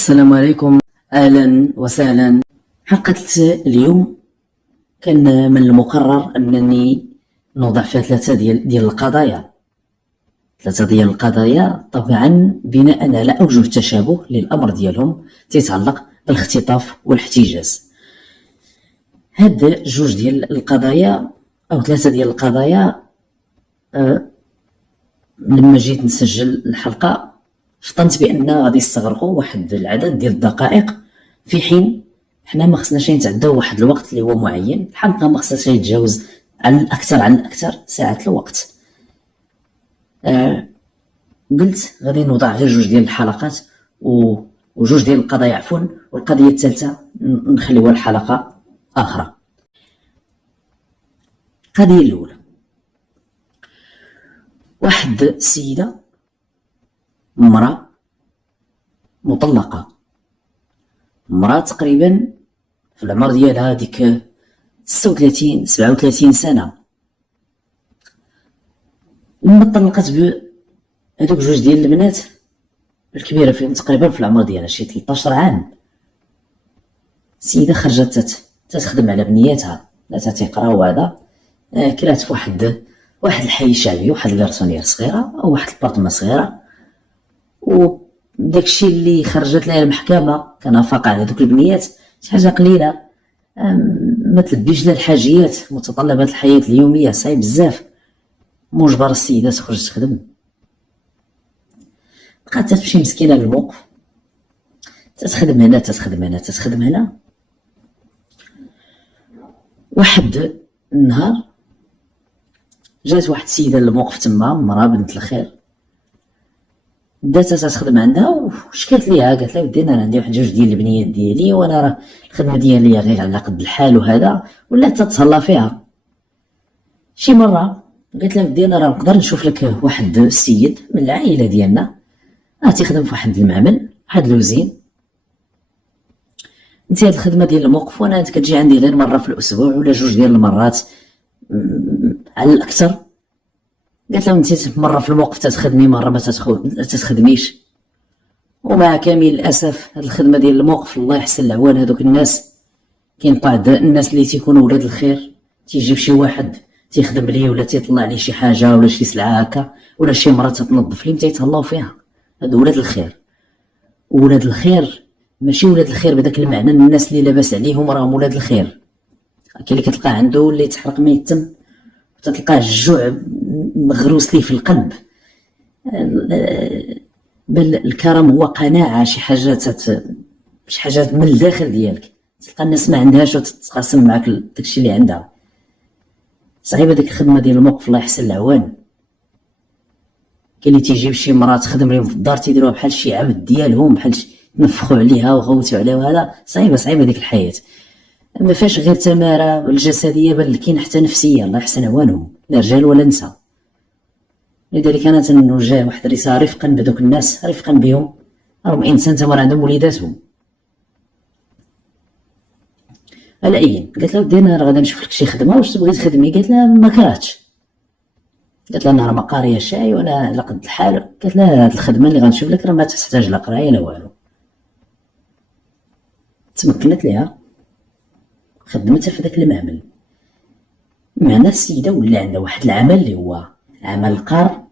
السلام عليكم، اهلا وسهلا. حلقة اليوم كان من المقرر انني نوضع فيها ثلاثة ديال القضايا طبعا بناء على اوجه التشابه للامر ديالهم تيتعلق بالاختطاف والاحتجاز. هاد جوج ديال القضايا او ثلاثة ديال القضايا لما جيت نسجل الحلقة فطنت بان غادي يستغرقوا واحد العدد ديال الدقائق، في حين حنا ما خصناش نتعداو واحد الوقت اللي هو معين. الحلقه ما خصهاش يتجاوز عن الاكثر ساعه الوقت. قلت غادي نوضع غير جوج ديال الحلقات وجوج ديال القضايا عفوا، والقضيه الثالثه نخليوها الحلقه اخرى. القضيه الاولى، واحد السيده مرأة مطلقة، مرأة تقريبا في العمر ديالها ديك 36 37 سنة. لما طلقت بهذوك جوج ديال البنات الكبيرة فيهم تقريبا في العمر ديالها شي 13 عام، السيدة خرجت تخدم على بنياتها، لا تقرا وهذا، كرات في واحد الحي الشعبي، واحد الكارسونيير صغيرة او واحد البارطمة صغيرة، وداكشي اللي خرجت لها المحكمة كان فاقع على دوك البنيات شي حاجة قليلة، ما تلبيش لها الحاجيات متطلبات الحياة اليومية، صعيب بزاف. مجبر السيدة تخرج تخدم، بقات تمشي مسكينة للموقف، تخدم هنا. واحد النهار جات واحد السيدة للموقف تما، مرا بنت الخير، بدات تخدم عندها وشكات ليها، قالت لها ودي انا عندي واحد جوج ديال البنيات ديالي وانا راه الخدمه ديالي غير على قد الحال وهذا، ولا تتهلا فيها. شي مره قالت لها ودي انا راه نقدر نشوف لك واحد السيد من العائله ديالنا تيخدم في واحد المعمل، واحد لوزين، انت هاد الخدمه ديال الموقف وانا كتجي عندي غير مره في الاسبوع ولا جوج ديال المرات على الاكثر. قالت لهم انت مره في الموقف تخدمي، مره ما تخدميش. ومع كامل الاسف هاد الخدمه ديال الموقف الله يحسن العوان هذوك الناس، كاين بعض الناس اللي تيكونوا ولاد الخير، تيجيب شي واحد تيخدم ليه ولا تيطلع ليه شي حاجه ولا شي سلعه هكا ولا شي مرة تنظف ليه تيتهلاو فيها. هادو ولاد الخير، ولاد الخير ماشي ولاد الخير بداك المعنى الناس اللي لاباس عليهم راهم ولاد الخير. كاين اللي كتلقاه عنده اللي تحرق ما يتم، وتتلقاه الجوع مغروس ليه في القلب، بل الكرم هو قناعه، شي حاجات من الداخل ديالك، تلقى الناس ما عندهاش وتتقاسم معاك داكشي اللي عندها. صعيبه ديك الخدمه ديال الموقف الله يحسن العوان. كاين اللي تيجيب شي مرا تخدم لهم في الدار تيديروها بحال شي عبد ديالهم، بحال تنفخوا عليها وغوتوا عليها وهذا. صعيبه ديك الحياه، ما فيهاش غير تماره الجسديه بل كاين حتى نفسيه الله يحسن عوانهم، لا رجال ولا نساء. لذلك انا تنوجه واحد الرساله رفقا بدوك الناس، رفقا بهم، راهم انسان تما عندهم وليداتهم. على اي قالت لها ودي انا غادي نشوف لك شي خدمه، واش تبغي تخدمي؟ قالت لها ما كرهتش، قالت لها انا راه ما قاريه شاي وانا على قد الحال. قالت لها هاد الخدمه اللي غنشوف لك راه ما تحتاج لا قرايه لا والو. تمكنت ليها، خدمتها في داك المعمل. معنا السيده ولا عندها واحد العمل اللي هو عمل القار.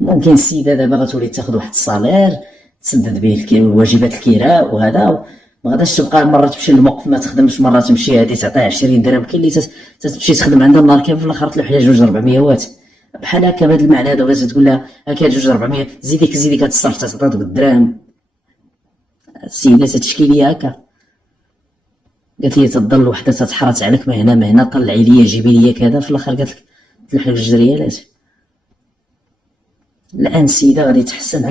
ممكن السيده دابا غتولي تاخذ واحد الصالير تسدد به واجبات الكراء وهذا، ما غاداش تبقى مره تمشي للموقف ما تخدمش، مره تمشي هذه تعطيها 20 درهم. كاين اللي تمشي تخدم عندها النهار كامل في الاخر تلوح لها جوج 400 وات بحال هكا بهذا المعنى هذا، ولا تقول لها هاكا جوج 400 زيديك هتصرف تعطيها دوك الدراهم. السيده تشكيليه هكا، قالت لي تضل وحده تتحرط عليك ما هنا طلعي لي جيبي لي كذا، في الاخر قالت لك تلوح لك جوج ريالات. الان السيده غادي تحسن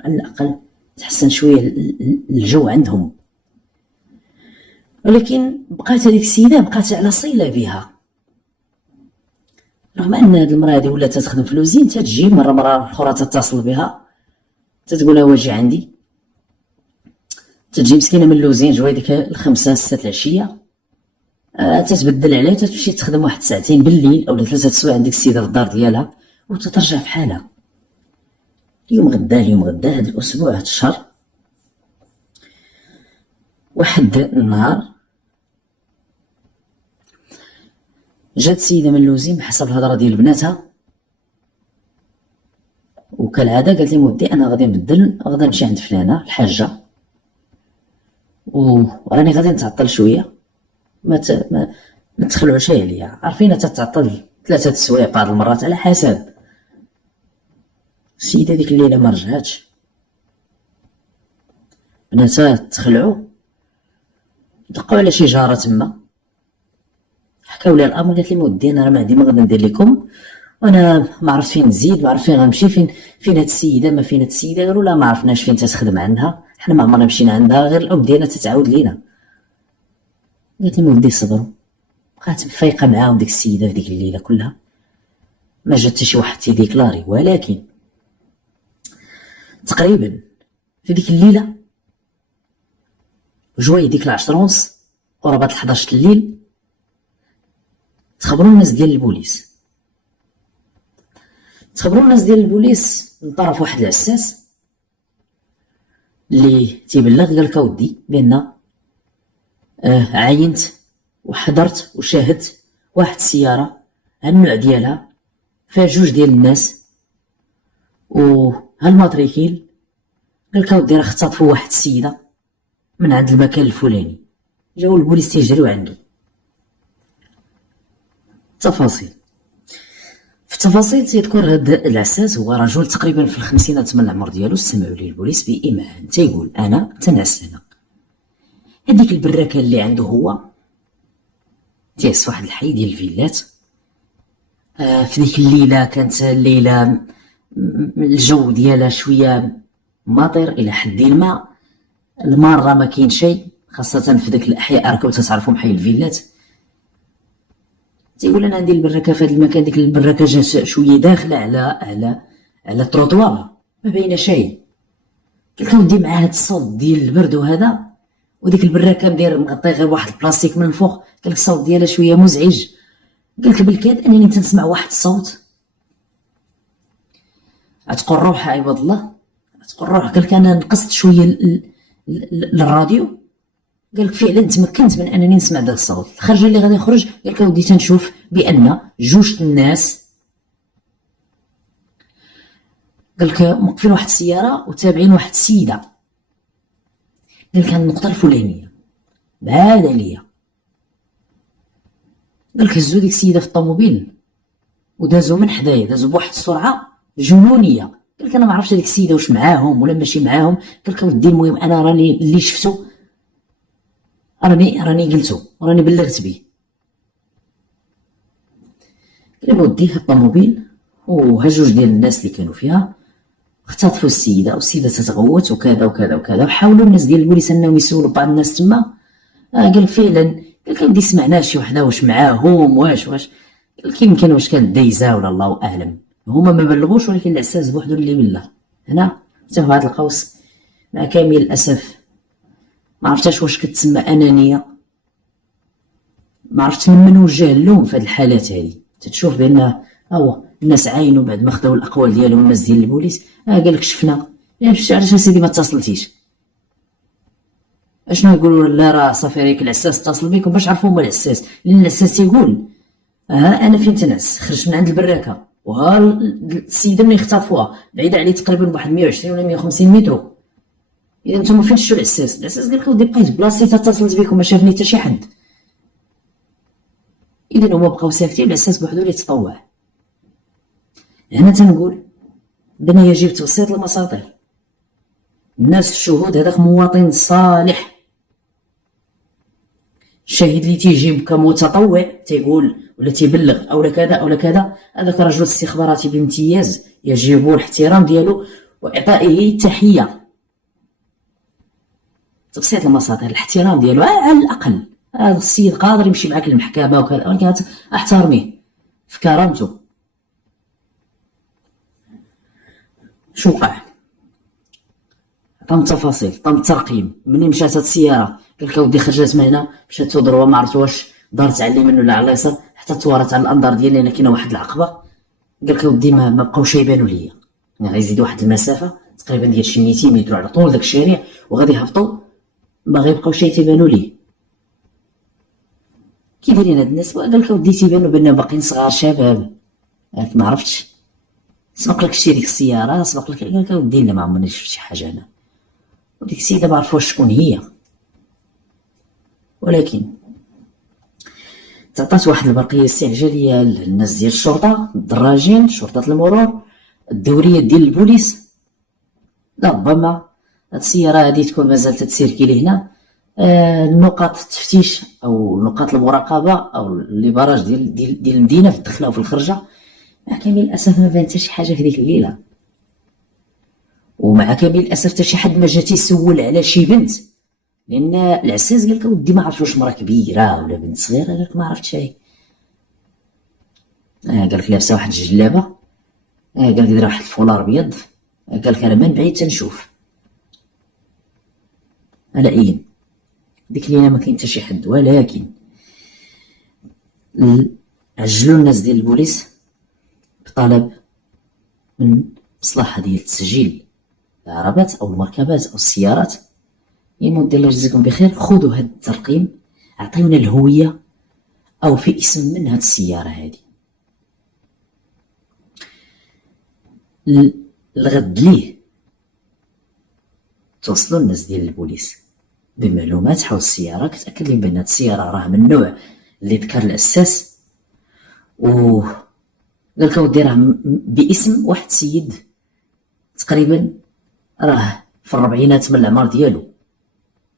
على الاقل تحسن شويه الجو عندهم، ولكن بقات هذيك السيده بقات على صله بها، رغم ان هذه المراه هذه ولات تخدم في لوزين، تجي مره اخرى تتصل بها تتقول لها واجي عندي، تجي مسكينه من لوزين جوي ديك الخمسة 6 العشيه، تتبدل عليها وتمشي تخدم واحد ساعتين بالليل او 3 سوايع عندك السيده في الدار ديالها وتترجع في حالها. اليوم غدا هذا الاسبوع هذا الشهر واحد النهار جات سيدة من لوزيم حسب الهضره ديال بناتها، وكالعاده قالت لي مودي انا غادي نبدل، غادي نمشي عند فلانه الحاجه وراني غادي نتعطل شويه، ما تخلعوش عليا، عارفين تتعطل 3 السوايع بعض المرات على حسب. السيده ديك الليله ما رجعاتش، بناتها تخلعوا دقوا على شي جاره تما، حكاو لي الامر، قالت لي مودي انا راه ما عندي ما غادي ندير لكم، وانا ما عرفت فين نزيد، ما عرفت فين غنمشي، فين هاد السيده، ما فين هاد السيده. قالوا لا ما عرفناش فين تتخدم عندها، حنا ما عمرنا مشينا عندها، غير الام ديالنا تتعاود لينا. قالت لي مودي صبروا، بقات فايقه معاهم ديك السيده في ديك الليله كلها، ما جات حتى شي واحد تيديكلاري. ولكن تقريبا في ديك الليله جوي ديك 10:30 قرابه 11 الليل تخبروا الناس ديال البوليس، من طرف واحد العساس اللي تيبلغ، قال لك اودي بان عاينت وحضرت وشاهدت واحد السياره هالنوع ديالها فيها 2 ديال الناس وهالماتريكيل، قال لك اودي راه اختطفوا واحد السيده من عند المكان الفلاني. جاو البوليس تيجريو عنده. تفاصيل في التفاصيل تيذكر هاد العساس هو رجل تقريبا في الخمسينات من العمر ديالو، استمعوا ليه البوليس بإيمان، تيقول انا تنعس هنا، هذيك البراكه اللي عنده هو تيعس واحد الحي ديال الفيلات. في ديك الليله كانت الليله الجو ديالها شويه ماطر الى حد ما، الماره ما كاين شيء، خاصه في داك الاحياء راكم تتعرفوا حي الفيلات. تيقول انا عندي البراكه في هذا المكان، ديك البراكه جات شويه داخله على التروطوار، ما باينه شيء. قلت له ودي مع هاد الصوت ديال البرد وهذا، وديك البراكه مدير مغطي غير واحد البلاستيك من الفوق، قال لك الصوت ديالها شويه مزعج. قلت بالكاد انني تنسمع واحد الصوت، تقول روح عباد الله، تقول روح. قال لك انا نقصت شويه للراديو، قال لك فعلا تمكنت من انني نسمع داك الصوت. الخرجه اللي غادي يخرج قال لك ودي تنشوف بان 2 الناس، قال لك موقفين واحد السياره وتابعين واحد السيده، قال لك النقطه الفلانيه بعاد عليا. قال لك هزو ديك السيده في الطوموبيل ودازو من حدايا، دازو بواحد السرعه جنونيه. قال لك انا ما عرفتش ديك السيده واش معاهم ولا ماشي معاهم. قال لك ودي المهم انا راني اللي شفتو، راني قلتو وراني بلغت بيه. قال ودي الطوموبيل وها 2 ديال الناس اللي كانوا فيها اختطفوا السيده، والسيده تتغوت وكذا وكذا وكذا، وحاولوا الناس ديال البوليس انهم يسولوا بعض الناس تما. قال فعلا، قال لك ودي سمعنا شي وحده واش معاهم واش قال لك يمكن واش كانت دايزه ولا الله اعلم، هما ما بلغوش، ولكن العساس بوحدو اللي بلغ. هنا حتى في هذا القوس مع كامل الاسف ما عرفتش واش كتسمى انانيه، ما عرفت من وجه اللوم في هذه الحالات هذه. تتشوف بان الناس عاينوا بعد ما خداو الاقوال ديالهم الناس ديال البوليس. قال لك شفنا، علاش سيدي ما اتصلتيش؟ اشنو يقولوا؟ لا راه صافي ريك العساس اتصل بكم باش عرفوا هما العساس، لان العساس تيقول انا فين تنعس، خرجت من عند البراكه وها السيده ملي اختطفوها بعيده عليه تقريبا بواحد 120 ولا 150 متر. اذا نتوما فين شفتوا العساس قال لك ودي بقيت بلاصتي اتصلت بكم ما شافني حتى شي حد. اذا هما بقاو ساكتين، العساس بوحدو اللي تطوع. هنا تنقول بان يجب توسيط المصادر، الناس الشهود، هذاك مواطن صالح، الشاهد اللي تيجي كمتطوع تيقول ولا تيبلغ او كذا او كذا، هذاك رجل استخباراتي بامتياز، يجب الاحترام ديالو واعطائه تحيه. تبسيط المصادر، الاحترام ديالو على الاقل. هذا السيد قادر يمشي معك للمحكمه وكذا، ولكن احترميه في كرامته. شو وقع؟ عطاهم التفاصيل، عطاهم الترقيم، منين مشات هاد السياره قال لك اودي خرجت من هنا مشات تضربها ما عرفت واش دارت على اليمين ولا على اليسار حتى توارت على الانظار ديالي، لان كاينه واحد العقبه. قال لك اودي ما بقاوش يبانوا ليا، يعني غيزيدوا واحد المسافه تقريبا ديال شي 200 متر على طول داك الشارع وغادي يهبطوا باغي يبقاو شي تيبانو ليه. كي دايرين هاد الناس؟ قال لك اودي تيبانو بان باقيين صغار شباب، ياك ما عرفتش. سبق لك شتي ديك السياره، سبق لك. قال لك اودي لا ما عمرني شفت شي حاجه انا. وديك السيده ما عرفوش شكون هي، ولكن تعطات واحد البرقيه استعجاليه للناس ديال الشرطه، الدراجين، شرطه المرور، الدوريه ديال البوليس. ربما هاد السياره هادي تكون مازال تتسيركيلي هنا. نقاط التفتيش او نقاط المراقبه او لي باراج ديال المدينه في الدخله وفي الخرجه، مع كامل الاسف ما بان حتى شي حاجه في ديك الليله. ومع كامل الاسف حتى شي حد ما جا تيسول على شي بنت، لان العساس قال لك ودي ما عرفتش واش مرا كبيره ولا بنت صغيره. قال لك ما عرفتش هي. قال لك لابسه واحد الجلابه، قال لك دايره واحد الفولار ابيض. قال لك انا من بعيد تنشوف. على اين ديك الليله ما كاين حتى شي حد، ولكن عجلوا الناس ديال البوليس بطلب من مصلحه ديال تسجيل العربات او المركبات او السيارات. يمد الله يجزيكم بخير، خذوا هاد الترقيم، عطيونا الهويه او في اسم من هاد السياره هادي. الغد ليه توصلوا الناس ديال البوليس بمعلومات حول السياره، كتاكد لهم بان هاد السياره راه من النوع اللي ذكر العساس. و قال لك اودي راه باسم واحد السيد تقريبا راه في الربعينات من العمر ديالو.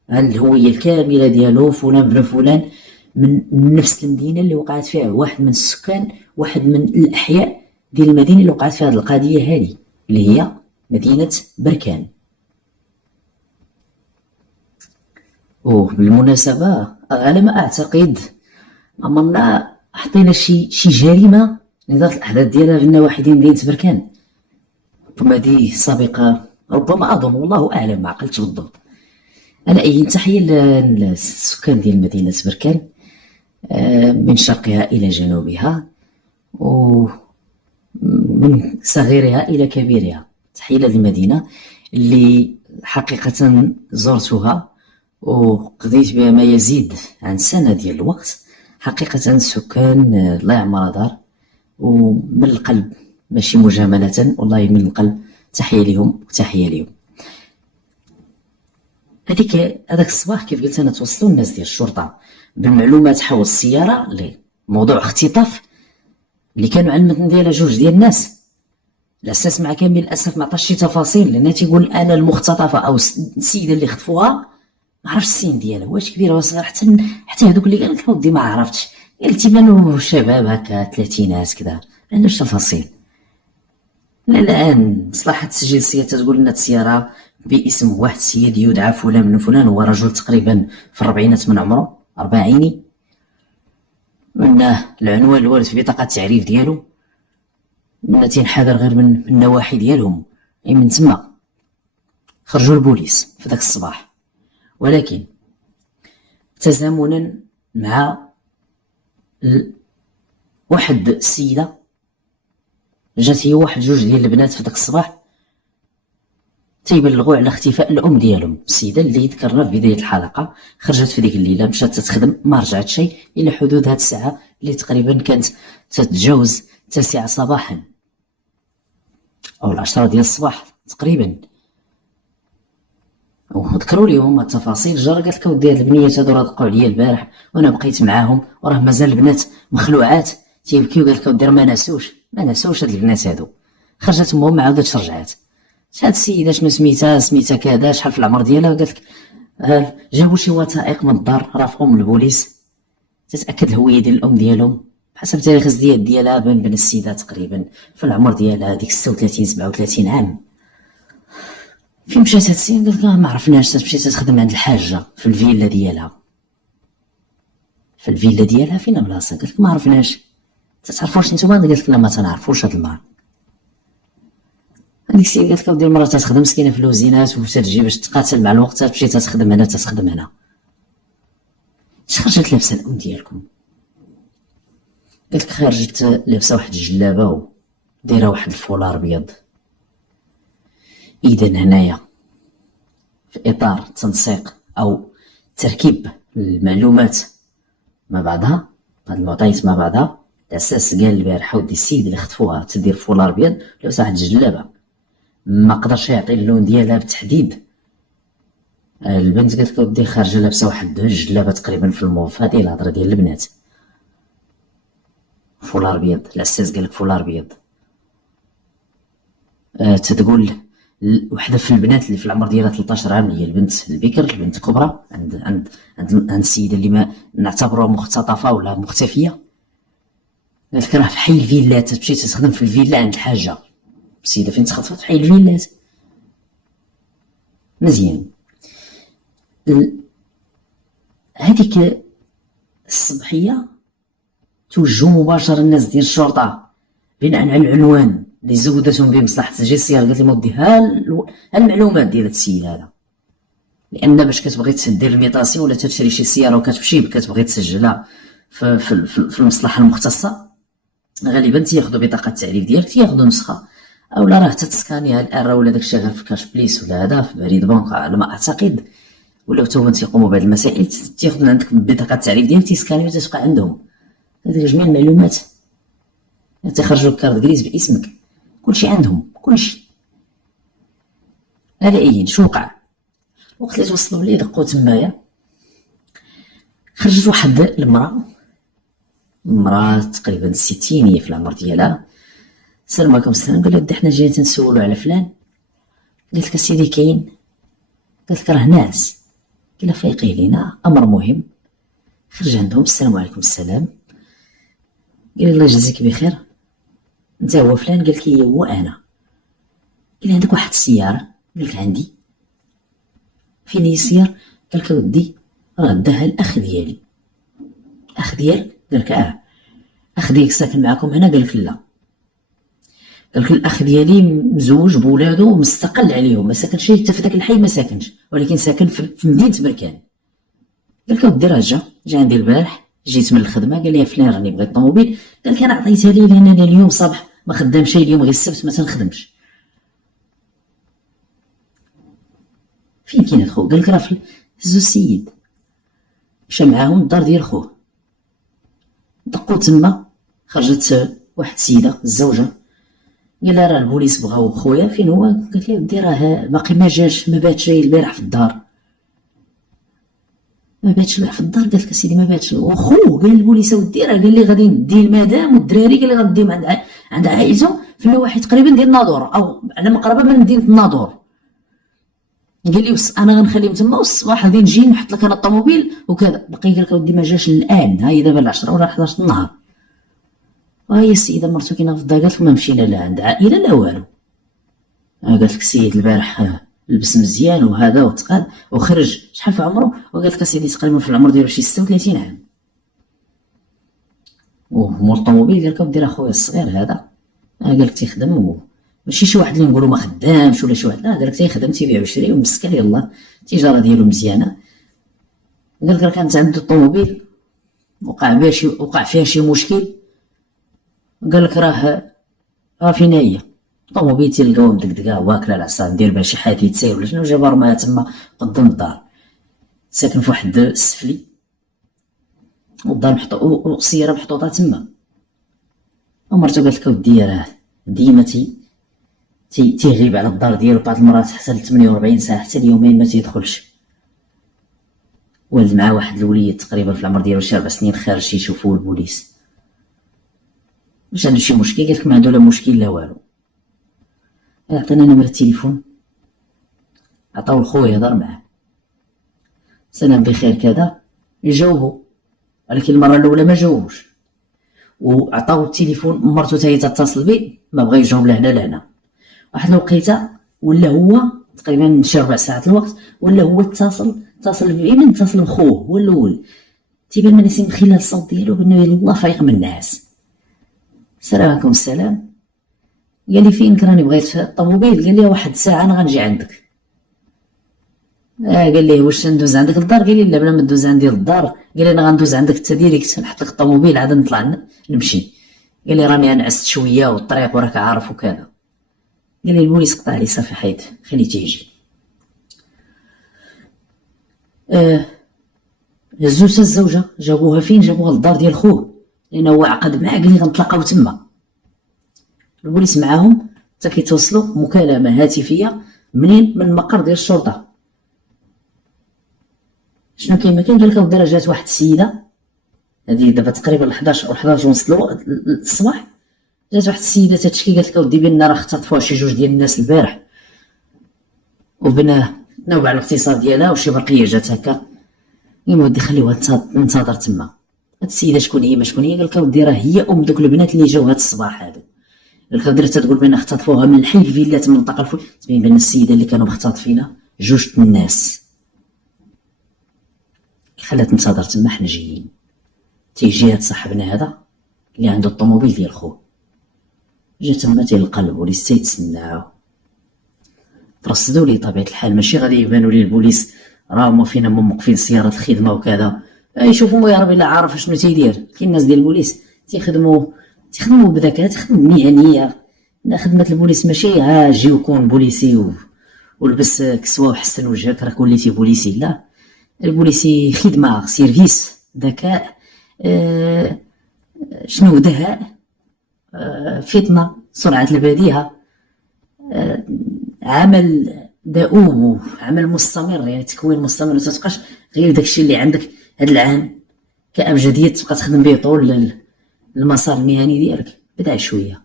هاد الهويه الكامله ديالو فلان بن فلان، من نفس المدينه اللي وقعت فيها واحد من السكان، واحد من الاحياء ديال المدينه اللي وقعت فيها هاد القضيه هادي، اللي هي مدينه بركان. وبالمناسبه على ما اعتقد عمرنا حطينا شي جريمه نظرت الاحداث ديالها في النواحي ديال مدينه بركان. ربما هذه سابقه، ربما اظن، والله اعلم، ما عقلتش بالضبط. على اي تحيه للسكان ديال مدينه بركان، من شرقها الى جنوبها ومن صغيرها الى كبيرها. تحيه للمدينه اللي حقيقه زرتها وقضيت بها ما يزيد عن سنه ديال الوقت. حقيقه السكان الله يعمر دار، ومن القلب ماشي مجامله، والله من القلب تحيه لهم وتحيه لهم. هذاك الصباح كيف قلت انا توصلوا الناس ديال الشرطه بالمعلومات حول السياره، اللي موضوع اختطاف اللي كانوا على المتن ديالها جوج ديال الناس. الاساس مع كامل الاسف ما عطاش شي تفاصيل، لان تيقول انا المختطفه او السيده اللي خطفوها ما عرفتش السن ديالها، واش كبيره واش صغيره. حتى هذوك اللي قال لك ودي ما عرفتش، قال تيبانوا شباب هكا ثلاثينات كذا، ما عندوش تفاصيل. الان مصلحه تسجيل السياره تقول لنا السياره باسم واحد السيد يدعى فلان من فلان، هو رجل تقريبا في الربعينات من عمره، أربعيني، منه العنوان الوارد في بطاقه التعريف ديالو، من تينحدر غير من النواحي ديالهم. اي من تما خرجوا البوليس في ذاك الصباح. ولكن تزامنا مع واحد السيده جات هي واحد جوج ديال البنات في ذاك الصباح تيبلغوا على اختفاء الام ديالهم. السيده اللي ذكرنا في بدايه الحلقه خرجت في ديك الليله، مشات تخدم، ما رجعت شيء الى حدود هاد الساعه اللي تقريبا كانت تتجاوز 9 صباحا او 10 ديال الصباح تقريبا. وذكروا لي هما التفاصيل. جا قالت لك ودي هاد البنيات هادو راه دقوا عليا البارح وانا بقيت معاهم، وراه مازال البنات مخلوعات تيبكيو. قالت لك ودي ما نعسوش هاد البنات هادو. خرجت امهم ما عاودتش رجعت. هاد السيده شنو سميتها كذا، شحال في العمر ديالها. قالت لك جابوا شي وثائق من الدار، رافقهم البوليس تتاكد الهويه ديال الام ديالهم بحسب تاريخ الازدياد ديالها. بين السيده تقريبا في العمر ديالها ديك 36 37 عام. فين مشات هاد السيده؟ قالت ما عرفناش، تمشي تخدم عند الحاجه في الفيلا ديالها. فين بلاصه؟ قالت ما عرفناش. تتعرفوش نتوما؟ قالت لك لا ما تنعرفوش هاد المراه. هذيك السيده قالت لك ودي المراه تخدم مسكينه في الوزينات وتجي باش تقاتل مع الوقت، تمشي تخدم هنا. اش خرجت لابسه الام ديالكم؟ قالت لك خرجت لابسه واحد الجلابه ودايره واحد الفولار ابيض. اذا هنايا في اطار التنسيق او تركيب المعلومات مع بعضها، هاد المعطيات مع بعضها، على اساس قال البارحة ودي السيد اللي خطفوها تدير فولار ابيض لابسة واحد الجلابة ما قدرش يعطي اللون ديالها بالتحديد. البنت قالت له ودي خارجة لابسة واحد الجلابة تقريبا في الموف، هادي الهضرة ديال البنات. فولار ابيض، العساس قالك فولار ابيض. تتقول وحده في البنات اللي في العمر ديالها 13 عام، هي البنت البكر، البنت الكبرى عند السيده اللي ما نعتبروها مختطفه ولا مختفيه. قالت راه في حي الفيلات، تمشي تخدم في الفيلا عند الحاجه، السيده فين تخطفت في حي الفيلات. مزيان. هذيك الصبحيه توجهوا مباشره الناس ديال الشرطه بناء على العنوان اللي زودتهم به مصلحه تسجيل السيارة. قالت لهم ودي ها المعلومات ديال هاد السيد هذا، لان باش كتبغي تدير الميطاسيون ولا تشري شي سياره وكتمشي كتبغي تسجلها في المصلحه المختصه، غالبا تياخذوا بطاقه التعريف ديالك، تياخذوا نسخه، اولا راه تتسكانيها الان ولا داكشي غير في كاش بليس ولا هذا في بريد بنك على ما اعتقد، ولا حتى هما تيقوموا بهاد المسائل، تياخذ من عندك بطاقه التعريف ديالك تيسكانيو تتبقى عندهم هذيك جميع المعلومات، تيخرجوا الكارت غريز باسمك، كلشي عندهم كلشي. على اي شو وقع؟ وقت اللي توصلوا لي دقوا تمايا، خرجت واحد المراه تقريبا الستينيه في العمر ديالها. السلام عليكم. السلام. قال لها حنا جايين تنسولوا على فلان. قالت لك سيدي كاين؟ قالت لك راه ناس. قال لها فيقي لينا امر مهم. خرج عندهم. السلام عليكم. السلام. قال الله يجزيك بخير، انت هو فلان؟ قال لك هو انا. قال لي عندك واحد السياره؟ قال لك عندي. فين هي السياره؟ قال لك ودي راه داها الاخ ديالي. اخ ديالك؟ قال لك اخ ديالك ساكن معاكم هنا؟ قال لك لا. قال لك الاخ ديالي مزوج بولادو ومستقل عليهم، ما ساكنش حتى في داك الحي، ما ساكنش، ولكن ساكن في مدينه بركان. قال لك ودي راه جا عندي البارح، جيت من الخدمه، قال لي فلان راني بغيت الطوموبيل. قال لك انا عطيتها ليه لان انا اليوم صباح ما خدامش، اليوم غير السبت ما تنخدمش. فين كاين خو؟ قال لك راه هزو السيد، مشى معاهم الدار ديال خوه، دقوا تما. خرجت واحد السيده الزوجه، قال لها راه البوليس بغاو خويا. فين هو؟ قالت لي ودي راه باقي ما جاش، ما باتش البارح في الدار. ما باتش البارح في الدار؟ قالت لك سيدي ما باتش. وخوه قال البوليس ودي راه قال لي غادي ندي المدام والدراري، قال لي غنديهم عند عائلتهم في النواحي تقريبا ديال الناظور او على مقربه من مدينه الناظور. قال لي انا غنخليهم تما، والصباح غادي نجي نحط لك انا الطوموبيل وكذا. بقي قال لك ودي ما جاش الان، ها هي دابا 10 ولا 11 النهار. وهي السيده مرتو كاينه في الدار، قالت لك ما مشينا لا عند عائله لا والو. قالت لك السيد البارح لبس مزيان وهذا وتقاد وخرج. شحال في عمره؟ وقالت لك سيدي تقريبا في العمر ديالو شي 36 عام. ومول الطوموبيل قال لك ودي راه خويا الصغير هذا، قال لك تيخدم، ماشي شي واحد اللي نقولوا ما خدامش ولا شي واحد، لا قال لك تيخدم تيبيع ويشري ومسكن يلاه التجاره ديالو مزيانه. قال لك راه كانت عنده الطوموبيل وقع فيها شي مشكل. قال لك راه فين هي الطوموبيل؟ تلقاوها مدقدقه واكله العصا، ندير بها شي حادثه ولا شنو، جاب رماها تما قدام الدار. ساكن في واحد السفلي والدار والسياره محطوطه تما. ومرتو قالت لك ودي راه ديما تيغيب على الدار ديالو بعض المرات حتى ل 48 ساعه، حتى اليومين ما تيدخلش. والد معاه واحد الوليد تقريبا في العمر ديالو شي 4 سنين، خارج يشوفوه البوليس. واش عنده شي مشكل؟ قالك ما عنده لا مشكل لا والو. عطينا نمرة التليفون، عطاو لخويا يهضر معاه. سلام بخير كذا، يجاوبوا، ولكن المره الاولى ما جاوبوش. وعطاو التليفون مرتو حتى هي تتصل به، ما بغا يجاوب لا هنا لا هنا. واحد الوقيته ولا هو تقريبا شي 4 ساعات الوقت، ولا هو اتصل بمن اتصل بخوه هو الاول. تيبان من اسم خلال الصوت ديالو بانه الله فايق من الناس. السلام عليكم. السلام. قال لي فينك؟ راني بغيت الطوموبيل. قال لي واحد ساعه انا غنجي عندك. قال لي واش ندوز عندك للدار؟ قال لي لا بلا ما ندوز عندي للدار. قال لي انا غندوز عندك حتى ديريكت، نحط لك الطوموبيل عاد نطلع نمشي. قال لي راني نعست شويه والطريق وراك عارف وكذا. قال لي البوليس قطع لي صافي حيد خليه تيجي. هزو حتى الزوجه، جابوها فين؟ جابوها للدار ديال خوه، لانه هو عقد معاه قال لي غنتلاقاو تما. البوليس معاهم حتى كيتوصلوا مكالمه هاتفيه منين؟ من المقر ديال الشرطه. شنو كاين؟ ما كاين. قال لك اودي راه جات واحد السيده، هذه دابا تقريبا 11 او 11 ونص الصباح، جات واحد السيده تتشكي قالت لك اودي بان راه اختطفوها شي جوج ديال الناس البارح، وبناه نوبع الاغتصاب ديالها وشي برقيه جات هكا. قال ودي خليوها تنتظر تما. هاد السيده شكون هي؟ ما شكون هي؟ قال لك ودي راه هي ام دوك البنات اللي جاو هاد الصباح هادو. قال لك درت تقول بان اختطفوها من الحي الفيلات من المنطقه الفلانيه. تبين بان السيده اللي كانوا مختطفينها جوج الناس. خلات تنتظر تما، حنا جايين. تيجي هاد صاحبنا هذا اللي عنده الطوموبيل ديال خوه، جا تما تيلقى البوليس تيتسناو. ترصدوا لي طبيعه الحال ماشي غادي يبانوا لي البوليس راه هما فينا موقفين سياره الخدمه وكذا. يشوفوا يا ربي لا عارف شنو تيدير. كاين الناس ديال البوليس تيخدموا بذكاء، تخدم مهنيه. خدمه البوليس ماشي جي وكون بوليسي ولبس كسوه وحسن وجهك راك وليتي بوليسي. لا، البوليسي خدمه، سيرفيس، ذكاء، شنو دهاء، فطنه، سرعه البديهه، عمل دؤوب، عمل مستمر، يعني تكوين مستمر. ما تبقاش غير داكشي اللي عندك هاد العام كأبجدية تبقى تخدم به طول المسار المهني ديالك. بدا شويه،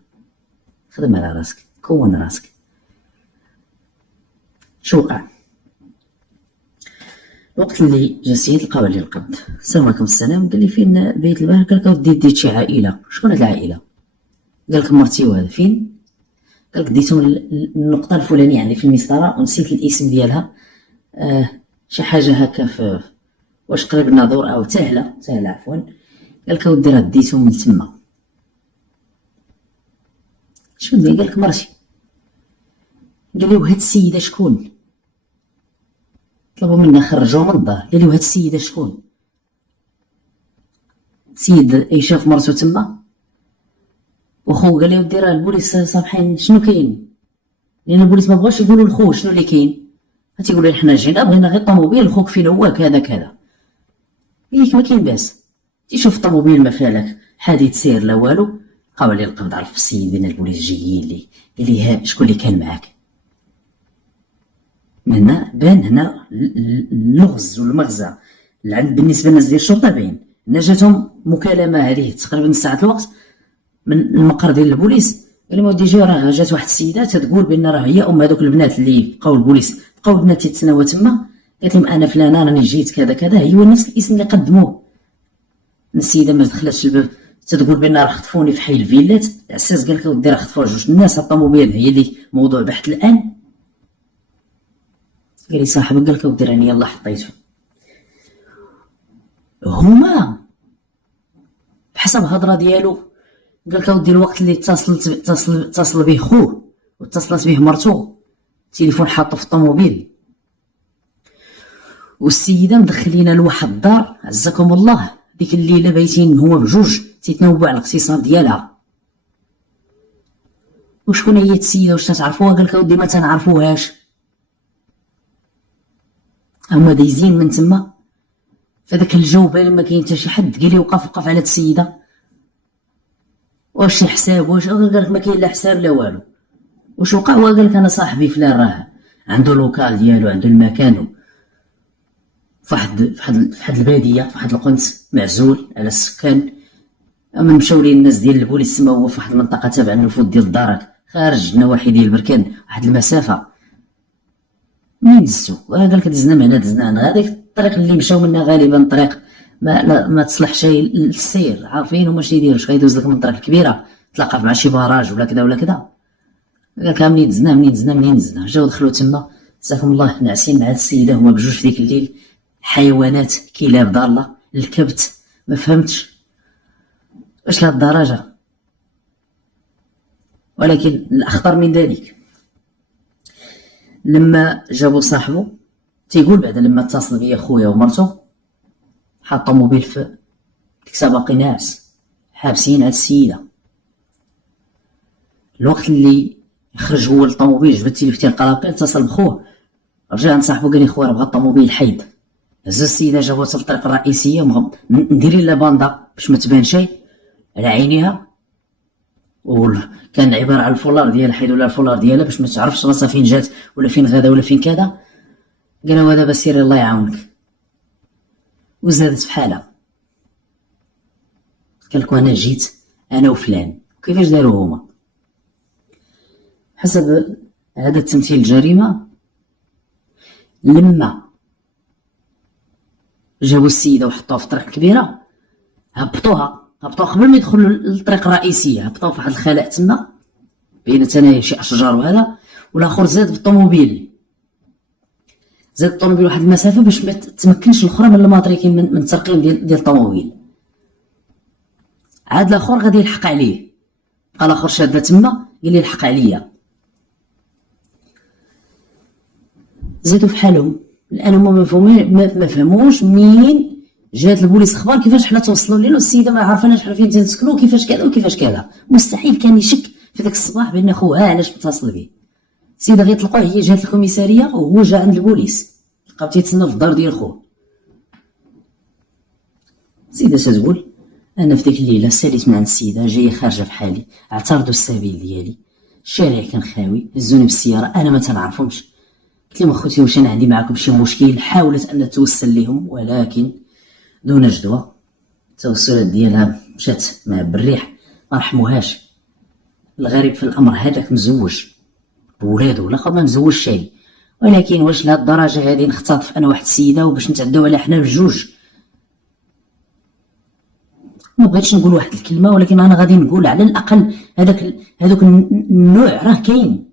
خدم على راسك، كون راسك. شو وقع؟ الوقت اللي جا السيد لقاو عليه القبض. السلام عليكم. السلام. قال لي فين بيت البارح؟ قال لك ودي ديت شي عائله. شكون هاد العائله؟ قال لك مرتي وهذا. فين؟ قال لك ديتهم النقطه الفلانيه يعني في المسطره ونسيت الاسم ديالها. شي حاجه هكا في واش قريب الناظور او تهله عفوا. قال لك اودي راه ديتهم من تما. شنو قال لك؟ مرتي. قال لي وهاد السيده شكون؟ طلبوا منا خرجوه من الدار. قال لي وهاد السيده شكون؟ سيد شاف مرتو تما. وخو قال لي ودي راه البوليس صابحين شنو كاين، لان البوليس ما بغاش يقولوا لخو شنو اللي كاين. تيقول لي حنا جينا بغينا غير الطوموبيل، خوك فين هو كذا كذا. قال لك ما كاين باس، تيشوف الطوموبيل ما فالك حادث سير لا والو. بقاو عليه القبض. عرف السيد بين البوليس جايين لي. قال لي ها شكون اللي كان معاك؟ من هنا بان هنا اللغز والمغزى اللي عند بالنسبه للناس ديال الشرطه باين. هنا جاتهم مكالمه هذه تقريبا ساعه الوقت من المقر ديال البوليس. قال لهم ودي جا راه جات واحد السيده تتقول بان راه هي ام هذوك البنات اللي بقاو البنات تيتسناو تما. قالت لهم انا فلانه راني جيت كذا كذا. هي نفس الاسم اللي قدموه. السيده ما دخلتش الباب تتقول بان راه خطفوني في حي الفيلات. العساس قال لك ودي راه خطفوا جوج الناس. الطوموبيل هي اللي موضوع بحث الان. قال لي صاحبك قال لك ودي راني يلا حطيته. هما بحسب الهضره ديالو قال لك ودي الوقت اللي اتصل به خوه واتصلت به مرته التليفون حاطه في الطوموبيل، والسيده مدخلينا لواحد الدار عزكم الله. ديك الليله بايتين هما بجوج تيتناوبوا على الاغتصاب ديالها. وشكون هي السيده؟ واش تعرفوها؟ قال لك ودي ما تنعرفوهاش. هما دايزين من تما فداك الجو باين ما كاين حتى شي حد. قال لي وقف على هاد السيده واش شي حساب واش؟ قال لك ما كاين لا حساب لا والو. واش وقع؟ هو قال لك انا صاحبي فلان راه عنده لوكال ديالو، عنده المكان فواحد الباديه، فواحد القنت معزول على السكان. اما مشاو ليه الناس ديال البوليس تما هو فواحد المنطقه تابعه النفوذ ديال الدارك خارج النواحي ديال بركان واحد المسافه. منين دزتو؟ قال لك دزنا من هنا دزنا هنا. هذيك الطريق اللي مشاو منها غالبا طريق ما تصلحش للسير. عارفين هما شنو يديروا؟ واش غيدوز لك من الطريق الكبيره تلاقى مع شي باراج ولا كذا ولا كذا. قال لك منين دزنا جاو دخلوا تما. جزاكم الله ناعسين مع هاد السيده هما بجوج في ديك الليل. حيوانات كلاب ضاله الكبت. ما فهمتش واش لهاد الدرجه. ولكن الاخطر من ذلك لما جابوا صاحبه تيقول بعد لما اتصل بيا خويا ومرته حاط طوموبيل في ديك باقي ناعس حابسين على السيده. الوقت اللي خرج هو الطوموبيل جبد التليفون القلاقيل اتصل بخوه رجع عند صاحبه قال لي خويا راه بغا الطوموبيل حيد هز السيده جابوها حتى الطريق الرئيسيه، نديري لا باندا باش ما تبان شيء على عينيها، وكان عباره على الفولار ديالها، حيدوا لها الفولار ديالها باش ما تعرفش راسها فين جات ولا فين غادا ولا فين كذا. قالوا دابا سيري الله يعاونك، وزادت في حالها. قالك انا جيت انا وفلان. كيفاش داروا هما؟ حسب عدد تمثيل الجريمه، لما جابوا السيده وحطوها في الطريق الكبيره، هبطوها قبل ما يدخلوا للطريق الرئيسيه، هبطوها في واحد الخلاء تما بين تنايا شي اشجار وهذا، والاخر زاد بالطوموبيل، واحد المسافه باش ما تمكنش الاخرى من الماطريكين من الترقيم ديال الطوموبيل. عاد الاخر غادي يلحق عليه، بقى الاخر شاده تما، قال لي الحق عليا. زادوا في حالهم، لان هما ما فهموش منين جات البوليس خبر، كيفاش حنا توصلوا لينا والسيده ما عرفناش حنا فين تسكنوا كيفاش كذا وكيفاش كذا. مستحيل كان يشك في ذاك الصباح بان خوها علاش متصل به. السيده غير طلقوه، هي جات الكوميساريه وهو جا عند البوليس، بقاو تيتسناو في الدار ديال خوه. السيده تقول انا في ديك الليله ساليت من عند السيده، جايه خارجه في حالي، اعترضوا السبيل ديالي، الشارع كان خاوي، هزوني بالسياره، انا ما تنعرفهمش. قلت لهم اخوتي واش انا عندي معكم شي مشكل؟ حاولت ان توصل لهم ولكن دون جدوى. التوصلات ديالها مشات مع بالريح، ما رحموهاش. الغريب في الامر هذاك مزوج بولادو، ولا ما مزوج شيء، ولكن واش لهاد الدرجه هذه نختطف انا واحد السيده وباش نتعداو على حنا بجوج؟ ما بغيتش نقول واحد الكلمه، ولكن انا غادي نقول على الاقل هذاك النوع راه كاين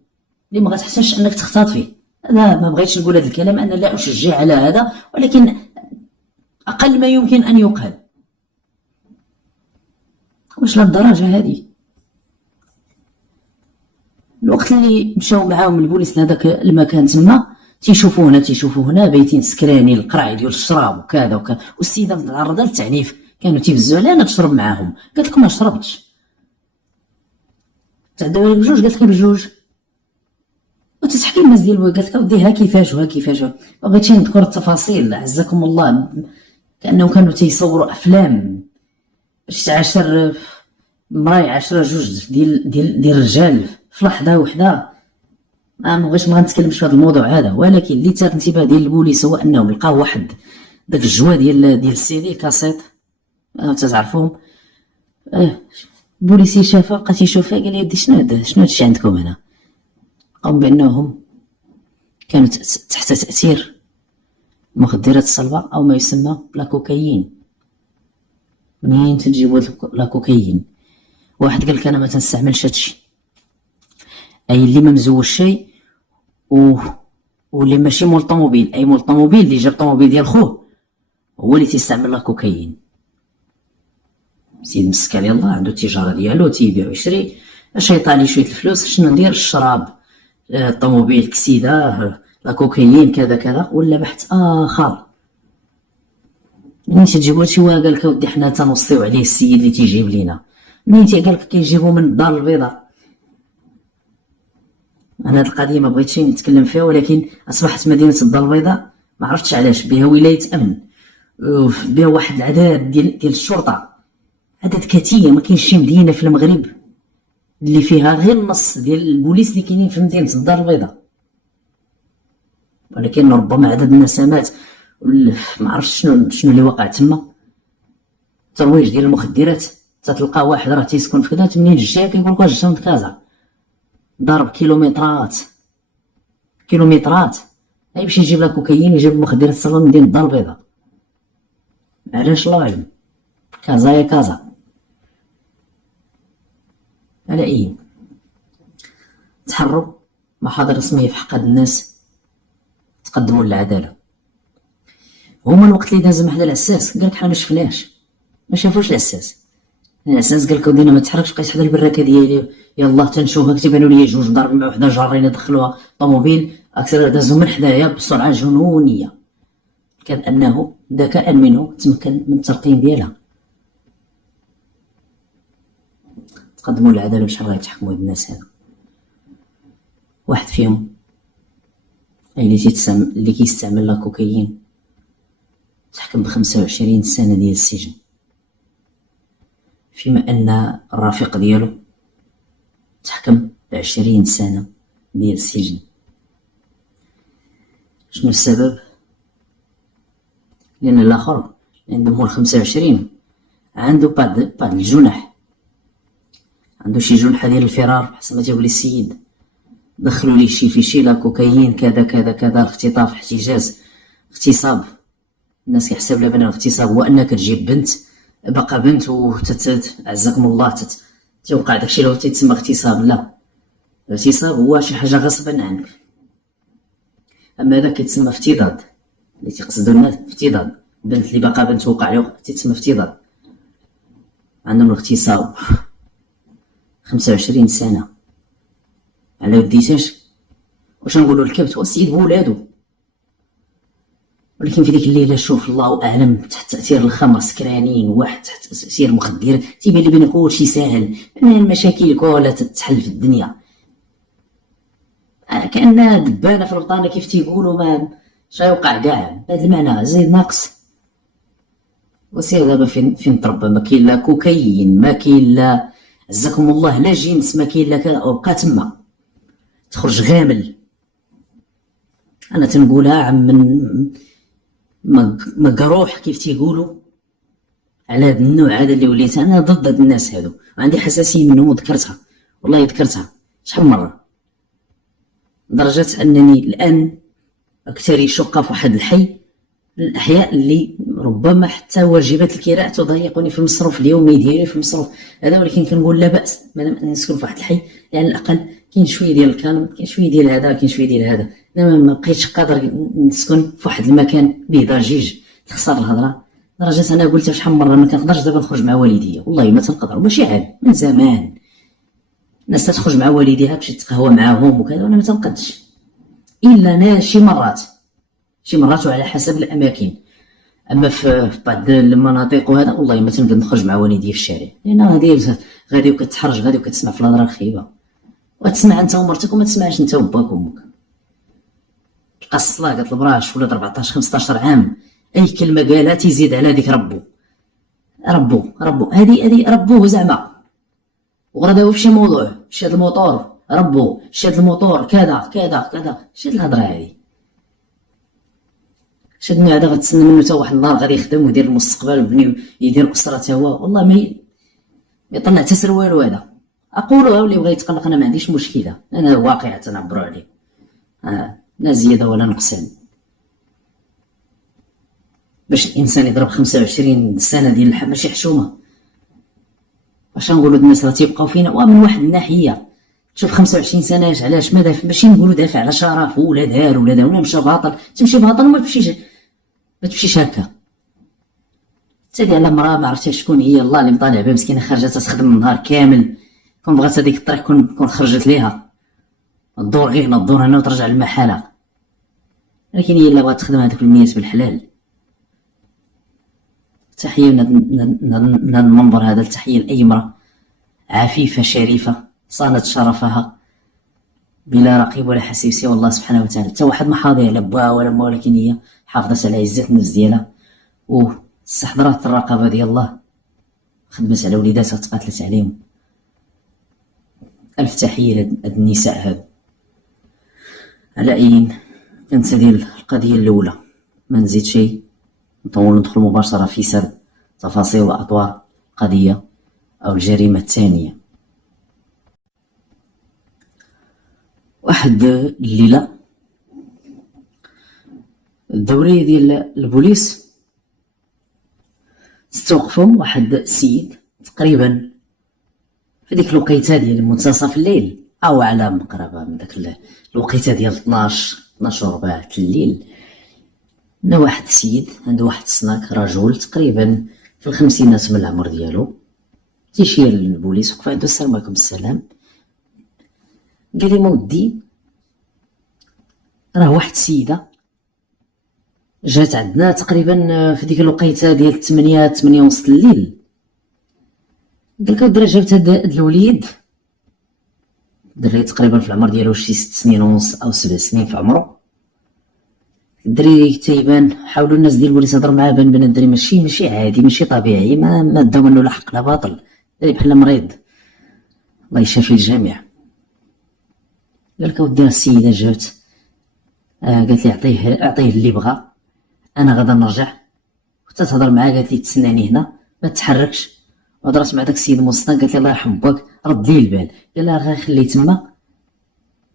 اللي ما غتحتاجش انك تختاط فيه. انا ما بغيتش نقول هذا الكلام، انا لا اشجع على هذا، ولكن اقل ما يمكن ان يقال. واش لهالدرجه هذه؟ الوقت اللي مشاو معاهم البوليس لهذاك المكان تما، تيشوفوا هنا بايتين سكراني القرع ديال الشراب وكذا والسيده متعرضه للتعنيف، كانوا تيبزوا عليها انا تشرب معاهم. قالت لكم ما شربتش، تعداو عليك بجوج، قالت لك بجوج، وتتحكي الناس ديال قالت لك ودي ها كيفاش وها كيفاش. ما بغيتش نذكر التفاصيل عزكم الله، كانهم كانوا تيصوروا افلام باش تعاشر مراي 10 جوج ديال الرجال في لحظه وحده. ما بغيتش ما نتكلمش في هذا الموضوع هذا، ولكن اللي تار الانتباه ديال البوليس هو انهم لقاو واحد داك الجوا ديال السيدي كاسيت، تعرفوهم. البوليسي شافها، بقى تيشوفها، قال لي ودي شنو هادشي عندكم هنا؟ قام بانهم كانوا تحت تاثير مخدرات الصلبه او ما يسمى لا كوكايين. منين تجيبوا لا كوكايين؟ واحد قال لك انا ما تنستعملش هادشي، اي اللي ما مزوج شيء واللي ماشي مول طوموبيل، اي مول طوموبيل اللي جاب طوموبيل ديال خوه هو اللي تيستعمل لا كوكايين. سيد مسكين يلاه عنده التجاره ديالو، تيبيع ويشري، اش يطلع لي شويه الفلوس شنو ندير؟ الشراب، الطوموبيل، كسيده، لا كوكايين، كذا ولا بحث اخر. منين تجيبوا هادشي؟ قال لك ودي حنا تنوصيو عليه السيد اللي تيجيب لينا. منين قال لك كيجيبوا من الدار البيضاء. انا هاد القضيه ما بغيتش نتكلم فيها، ولكن اصبحت مدينه الدار البيضاء ما عرفتش علاش بها ولايه امن، بها واحد العدد ديال الشرطه، عدد كثير. ما كاينش شي مدينه في المغرب اللي فيها غير النص ديال البوليس اللي كاينين في مدينه الدار البيضاء. ولكن ربما عدد النسمات ما عرفتش شنو اللي وقع تما، ترويج ديال المخدرات. تتلقى واحد راه تيسكن في كذا، منين جا كيقول لك واش جا من كازا، ضرب كيلومترات باش يجيب لك كوكايين، يجيب المخدرات صلوا من مدينه الدار البيضاء. علاش؟ الله اعلم. كازا يا كازا. على اي تحروا محاضر رسميه في حق هاد الناس، تقدموا للعداله. هما الوقت اللي داز محل العساس قالك حنا ما شفناش، ما شافوش العساس. العساس قالك ودينا ما تحركش، بقيت حدا البراكه ديالي، يلاه تنشوفها كتبانوا لي جوج ضاربين مع وحده جارين دخلوها طوموبيل، اكثر دازوا من حدايا بسرعه جنونيه. كان انه ذكاء منه تمكن من الترقيم ديالها. تقدموا للعداله بشحال غيتحكموا هاد الناس هادو. واحد فيهم اللي كيستعمل لا كوكايين تحكم ب25 سنة ديال السجن، فيما أن الرفيق ديالو تحكم ب20 سنة ديال السجن. شنو السبب؟ لأن الآخر عند مول 25 عنده بعض الجنح، عنده شي جنحة ديال الفرار حسب ما تيقول السيد. دخلوا ليه شي فيشي لا كوكايين كذا كذا كذا، الاختطاف، احتجاز، اغتصاب. الناس كيحسب لها بان الاغتصاب هو انك تجيب بنت بقى بنت عزكم الله توقع داكشي اللي هو تيتسمى اغتصاب. لا، الاغتصاب هو شي حاجه غصبا عنك، اما هذا كيتسمى افتضاض، اللي تيقصدوا الناس افتضاض. بنت اللي باقا بنت وقع لها تيتسمى افتضاض. عندهم الاغتصاب 25 سنه على وديتاش. واش نقولوا الكبت والسيد بولادو. ولكن في ديك الليله شوف الله اعلم تحت تاثير الخمر، سكرانين، واحد تحت تاثير مخدر، تيبان لي بان كلشي ساهل، ان المشاكل كلها تتحل في الدنيا كانها دبانه في البطانه كيف تيقولوا. ما يوقع كاع بهذا المعنى، زيد ناقص. وسير دابا فين تربى، ما كاين لا كوكايين، ما كاين لا عزكم الله لا جنس، ما كاين لا كذا، وبقى تما تخرج غامل. انا تنقولها عم من مقروح كيف تيقولوا على هذا النوع هذا اللي وليت انا ضد هاد الناس هادو، وعندي حساسيه منهم. وذكرتها والله ذكرتها شحال مره، لدرجه انني الان اكتري شقه في واحد الحي، الاحياء اللي ربما حتى واجبات الكراء تضايقني في المصروف اليومي ديالي، في المصروف هذا. ولكن كنقول لا باس مادام اني نسكن في واحد الحي، يعني على الاقل كاين شويه ديال الكالم، كاين شويه ديال هذا، كاين شويه ديال هذا. انا ما بقيتش قادر نسكن في واحد المكان به ضجيج تخسر الهضره. لدرجه انا قلت شحال من مره ما كنقدرش دابا نخرج مع والديا، والله ما تنقدر. ماشي عاد من زمان الناس تخرج مع والديها باش تتقهوى معاهم وكذا، وانا ما تنقدش الا انا شي مرات وعلى حسب الاماكن. اما في بعض المناطق وهذا والله ما تنقدر نخرج مع والديا في الشارع، لان غادي وكتحرج، غادي وكتسمع في الهضره الخايبه، وتسمع انت ومرتك وما تسمعش انت وباك وامك. تلقى الصلاه قالت البراش ولاد 14 15 عام، اي كلمه قالها تيزيد على هذيك ربو هذه ربوه زعما، وغدا هو في شي موضوع شاد الموطور ربو، شاد الموطور كذا كذا كذا. شاد الهضره هذه، شاد هذا غتسنى منه حتى واحد النهار غادي يخدم ويدير المستقبل ويبني يدير اسره حتى هو. والله ما يطلع حتى سروالو. هذا اقولها واللي بغى يتقلق انا ما عنديش مشكله، انا واقع تنعبروا عليه، لا زياده ولا نقصان. باش الانسان يضرب 25 سنه ديال الحبس ماشي حشومه. واش نقولوا الناس راه تيبقاو فينا ومن واحد الناحيه. شوف 25 سنه علاش ما دافع، ماشي نقولوا دافع على شرف ولا دار ولا مشى باطل. تمشي باطل وما تمشيش هكا. تادي على مرا ما عرفتش شكون هي، الله اللي مطالع بها مسكينه، خارجه تخدم النهار كامل. كون بغات هذيك الطريق كون خرجت ليها الدور غير الدور هنا وترجع للمحاله. لكن هي اللي بغات تخدم هذوك الميات بالحلال. تحيه من هذا المنبر هذا، التحيه لاي امراه عفيفه شريفه صانت شرفها بلا رقيب ولا حسيب سوى الله سبحانه وتعالى. حتى واحد ما حاضي على باها ولا ما، ولكن هي حافظت على عزه النفس ديالها واستحضرت الرقابه ديال الله، خدمت على وليداتها وتقاتلت عليهم. الف تحيه لهاد النساء هاد. على اين كانت هذه القضيه الاولى، ما نزيد شيء نطول ندخل مباشره في سرد تفاصيل واطوار القضيه او الجريمه الثانيه. واحد الليله الدوريه ديال البوليس استوقفوا واحد السيد تقريبا في ديك الوقيته ديال منتصف الليل او على مقربه من داك الوقيته ديال 12 وربع الليل. هنا واحد السيد عنده واحد السناك، رجل تقريبا في الخمسينات من العمر ديالو، تيشير للبوليس وقف عنده السلام عليكم. السلام. قال لي مودي راه واحد السيده جات عندنا تقريبا في ديك الوقيته ديال 8 ونص الليل. قال لك الدرا جابت هاد الوليد دري تقريبا في العمر ديالو شي 6 سنين ونص او 7 سنين في عمره. الدري تيبان حاولوا الناس ديال البوليس هضروا معاه، بان الدري ماشي عادي، ماشي طبيعي، ما داو منه لا حق لا باطل، الدري بحال مريض. الله يشافي الجميع. قالك اودي السيده جات، قالت لي اعطيه اللي بغا، انا غادا نرجع. حتى تهضر معاه قالت لي تسناني هنا ما تحركش. وهضرت مع داك السيد موسطا قالت لي الله يرحم باك رد لي البال، قال لها غير خليه تما،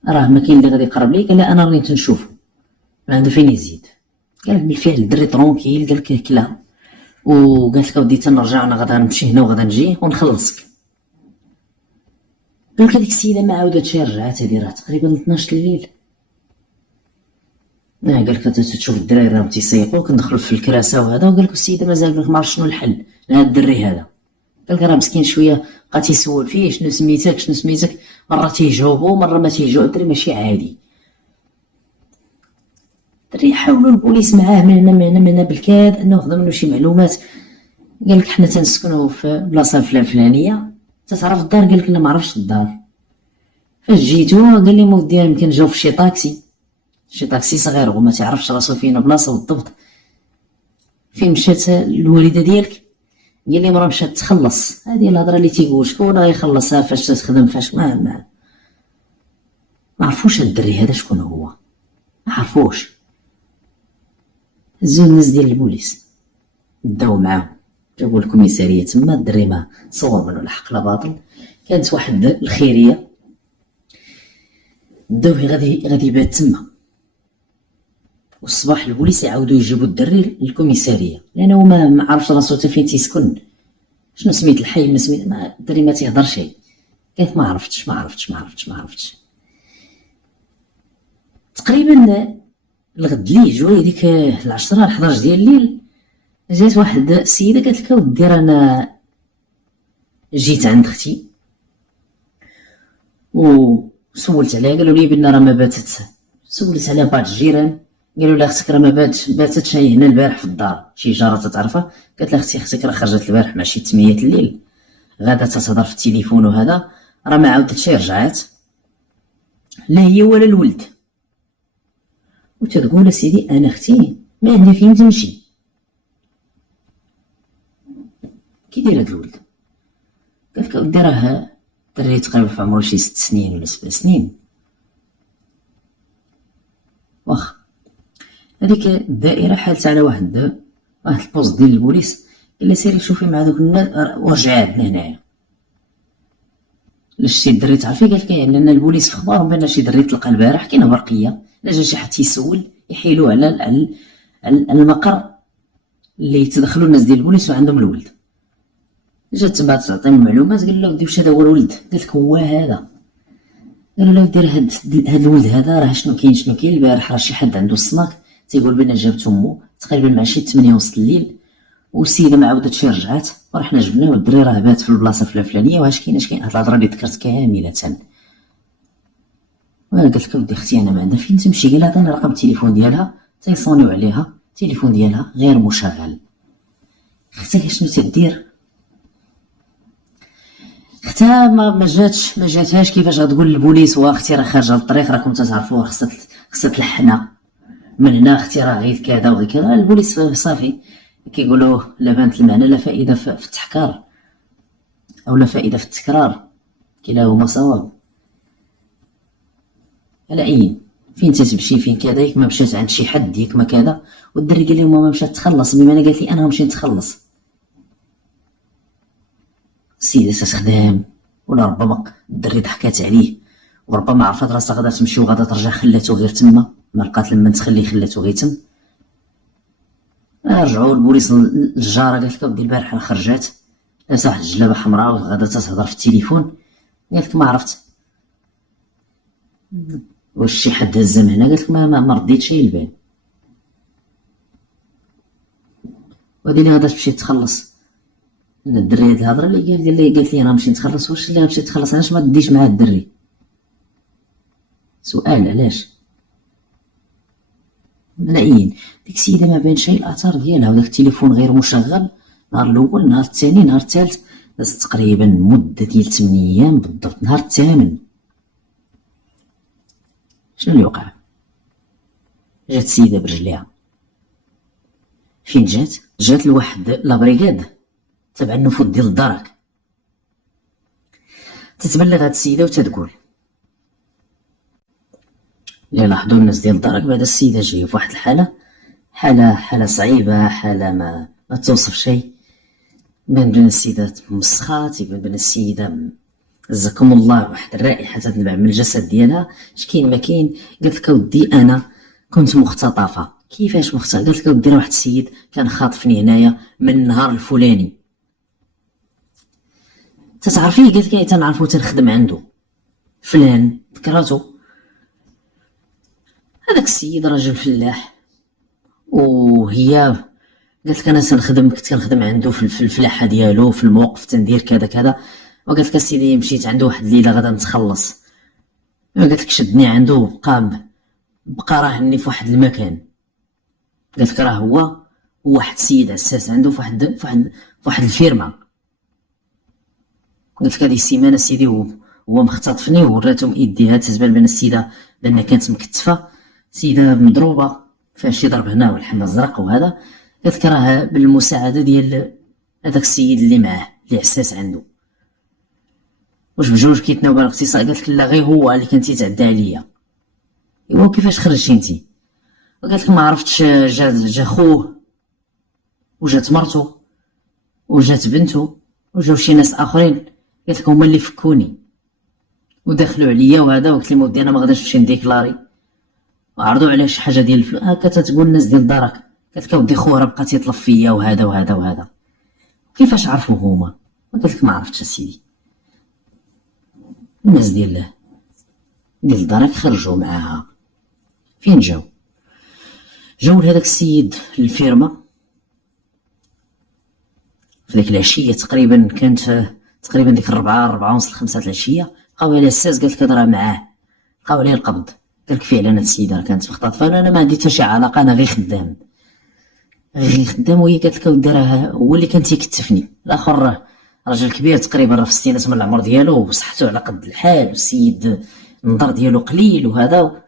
راه ما كاين اللي غادي يقرب لي. قال لها انا راني تنشوفو ما عنده فين يزيد. قال لك بالفعل الدري طرونكيل، قال لك كلا، وقالت لك اودي تنرجع، انا غادا نمشي هنا وغادا نجي ونخلصك. قال لك هذيك السيده ما عاودتش رجعات، هذه راه تقريبا 12 الليل. قال لك تشوف الدراري راهم تيسيقوا، كندخلوا في الكراسه وهذا، وقال لك السيده مازال ما عرف شنو الحل لهذا الدري هذا. قال لك راه مسكين شويه بقى تيسول فيه شنو سميتك شنو سميتك، مره تيجاوبو مره ما تيجاوب. الدري ماشي عادي. الدري حاولوا البوليس معاه من هنا بالكاد انه خدا منه شي معلومات. قال لك حنا تنسكنوا في بلاصه الفلانيه، تعرف الدار؟ قال لك لا ما عرفتش الدار. فاش جيتو قال لي مودي يمكن جاو في شي طاكسي صغير وما تعرفش راسو فين بلاصه بالضبط. فين مشات الوالده ديالك؟ قال لي مرا مشات تخلص. هذه الهضره اللي تيقول شكون غيخلصها فاش تخدم فاش ما عرفوش الدري هذا شكون هو، ما عرفوش. هزو الناس ديال البوليس داو معاهم، جابوا الكوميساريه تما. الدري ما صور منو الحق لا باطل. كانت واحد الخيريه داوه غادي يبات تما، والصباح البوليس يعاودوا يجيبوا الدري للكوميساريه لانه ما عرفش راسو حتى فين تيسكن، شنو سميت الحي ما سميت الدري ما تيهضر شي. قالت ما عرفتش. تقريبا الغد لي جوي ديك 10 11 ديال الليل جات واحد السيده قالت لك اودي رانا جيت عند اختي وسولت عليها، قالوا لي بان راه ما باتت. سولت على بعض الجيران قالوا لها اختك راه ما باتتش هي هنا البارح في الدار، شي جاره تتعرفها. قالت لها اختك راه خرجت البارح مع شي 8 الليل، غادا تتهضر في التليفون وهذا، راه ما عاودتش رجعات لا هي ولا الولد. وتتقول اسيدي انا اختي ما عندها فين تمشي، كي داير هاد الولد؟ قالت لك اودي راه دري تقريبا في عمره شي 6 سنين ولا 7 سنين. واخا هذيك الدائره حالت على واحد البوست ديال البوليس، قال لها سيري شوفي مع دوك الناس ورجعي عندنا هنايا. لا شتي الدري تعرفي؟ قالت لها لان البوليس في اخبارهم بان شي دري طلق البارح، كاينه برقيه، لا جا شي حد يسول يحيلوه على المقر اللي يتدخلوا الناس ديال البوليس وعندهم الولد. جات تما تعطيهم المعلومات، قال له ودي واش هذا هو الولد؟ قالت لك هو هذا. قالوا له دير هاد الولد هذا راه شنو كاين البارح راه شي حد عنده الصناك تيقول بان جابت امه تقريبا مع شي 8 وسط الليل، والسيده ما عاودتش رجعات، ورحنا جبناه والدري راه بات في البلاصه الفلانيه. واش كاين هاد الهضره اللي ذكرت كامله. قالت لك ودي اختي انا ما عندها فين تمشي. قال لها انا رقم التليفون ديالها تيصونيو عليها، التليفون ديالها غير مشغل. اختها شنو تدير؟ اختها ما جاتهاش كيفاش غتقول للبوليس واختي راه خارجه للطريق، راكم تتعرفوا خصها تلحنا من هنا، اختي راه غير كذا وغير كذا. البوليس صافي كيقولوا لا بانت المعنى لا فائده في التحكار او لا فائده في التكرار، كلاهما صواب. على اي فين تتمشي فين كذا، ياك ما مشات عند شي حد ياك ما كذا. والدري قال لهم ما مشات تخلص، بما انا قالت لي انا غنمشي نتخلص. السيده تخدم ولا ربما الدري ضحكات عليه، وربما عرفت راسها غادا تمشي وغادا ترجع، خلاتو غير تما، ما لقات لما تخليه خلاتو غير تم. رجعوا البوليس للجاره، قالت لك ودي البارح خرجات لابسه واحد الجلابه حمراء وغادا تهضر في التليفون. قالت لك ما عرفت واش شي حد هزم هنا. قالت لك ما رديت شي البال. وهادي اللي غادا تمشي تخلص. انا الدري هاد الهضره اللي قالت لي انا نمشي نتخلص، واش اللي غتمشي تخلص علاش ما تديش مع الدري؟ سؤال علاش؟ ملايين. ديك السيده ما بين شي الاثار ديالها، وداك التليفون غير مشغل. نهار الاول نهار الثاني نهار الثالث داز تقريبا مده ديال 8 ايام بالضبط. نهار الثامن شنو اللي وقع؟ جات السيدة برجليها. فين جات لواحد لابريكاد تبع النفوذ ديال الدرك. تتبلغ هاد السيدة وتتقول اللي لاحظوا الناس ديال الدرك بعد السيدة جاية في واحد حالة صعيبة، حالة ما توصف شيء. بان بين السيدة مسخة، تيبان بين السيدة عزكم الله واحد الرائحة تتنبع من الجسد ديالها. اش كاين ما كاين؟ قالت لك اودي انا كنت مختطفة. كيفاش مختطفة؟ قالت لك اودي راه واحد السيد كان خاطفني هنايا من النهار الفلاني. تتعرفيه؟ قالت لك تنعرفو تنخدم عنده فلان. ذكراتو هذاك السيد راجل فلاح، وهي قالت لك انا كنت كنخدم عنده في الفلاحه ديالو، في الموقف تندير كذا كذا. وقالت لك السيدي مشيت عنده واحد الليله غادا نتخلص. قالت لك شدني عنده وبقى راهني في واحد المكان. قالت لك راه هو واحد السيد عساس عنده في واحد الفيرما. قالت لك هذه السيمانه سيدي هو مختطفني ووراتهم يديها. تتبان بان السيده لانها كانت مكتفه، سيده مضروبه فيها شي ضرب هنا والحمى الزرق وهذا. قالت لك راه بالمساعده ديال هذاك السيد اللي معاه اللي عساس عنده. واش بجوج كيتناوب الاختصاص؟ قالت لك لا، غير هو اللي كان تيتعدى عليا. ايوا كيفاش خرجتي انتي؟ وقالت لك ما عرفتش، جا خوه وجات مرته وجات بنته وجاو شي ناس اخرين. قالت لك هما اللي فكوني ودخلوا عليا وهذا. وقلت لهم ودي انا ما غاديش نمشي نديكلاري، وعرضوا عليه شي حاجه ديال هكا تتقول الناس ديال الدرك. قالت لك ودي خوه راه بقى تيطلب فيا وهذا وهذا وهذا. كيفاش عرفوا هما؟ قالت لك ما عرفتش اسيدي. الناس ديال الدرك خرجوا معاها. فين جاو لهذاك السيد الفيرما في ذيك العشيه تقريبا. كانت تقريبا ديك 4:30 5 العشيه. بقاو على الساس. قالت لك راه معاه، بقاو عليه القبض. قال لك فعلا هاد السيده راه كانت مختطفه. انا ما عندي حتى شي علاقه، انا غير خدام. وهي قالت لك اودي راه هو اللي كان تيكتفني. الاخر راه راجل كبير تقريبا، راه في الستينات من العمر ديالو وصحته على قد الحال، والسيد النظر ديالو قليل وهذا.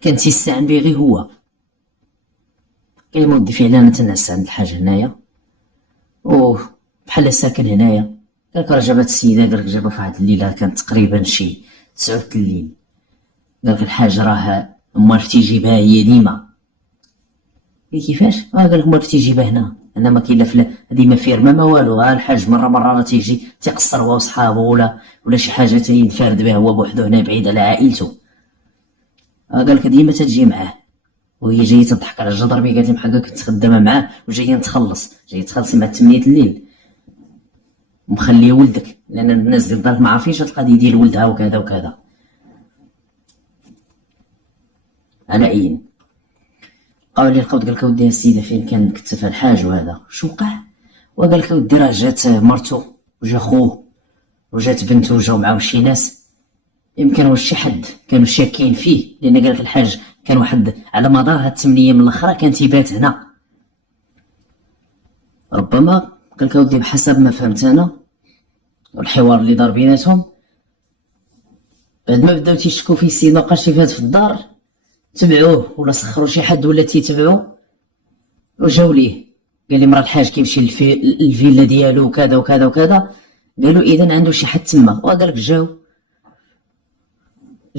كان تيستعن به غير هو. قال لي ودي فعلا انا تنعس عند الحاج هنايا بحال ساكن هنايا. قال لك راه جابت السيده، قال لك جابها في واحد الليله كانت تقريبا شي 9 الليل. قال لك الحاج راه موالف تيجيبها هي ديما. كيفاش؟ قال لك موالف تيجيبها هنا، انا ما كاين لا هذه ما فيرما ما والو. الحاج مره راه تيجي تيقصر هو وصحابه ولا شي حاجه تينفرد بها هو بوحدو هنا بعيد على عائلته. قال لك ديما تتجي معاه وهي جايه تضحك على الجدربي. قالت لي بحال كنت خدامه معاه وجايه نتخلص، جايه تخلصي مع 8 الليل ومخليه ولدك، لان الناس ديال الدار ما عارفينش القضيه ديال ولدها وكذا وكذا. على عين قال لي القود. قال لك ودي السيده فين كان مكتفها الحاج وهذا شو وقع؟ وقال لك ودي راه جات مرته وجا خوه وجات بنته وجاو معاهم شي ناس. يمكن واش شي حد كانوا شاكين فيه، لان قال لك الحاج كان واحد على مدار هاد 8 ايام الاخرى كان تيبات هنا. ربما قال لك ودي بحسب ما فهمت انا والحوار اللي دار بيناتهم، بعد ما بداو تيشكوا فيه السيد مابقاش تيفات في الدار، تبعوه ولا سخروا شي حد ولا تيتبعوه وجاو ليه. قال لي مرا الحاج كيمشي الفيلا ديالو وكذا وكذا وكذا. قالوا اذا عنده شي حد تما. وقال لك جاو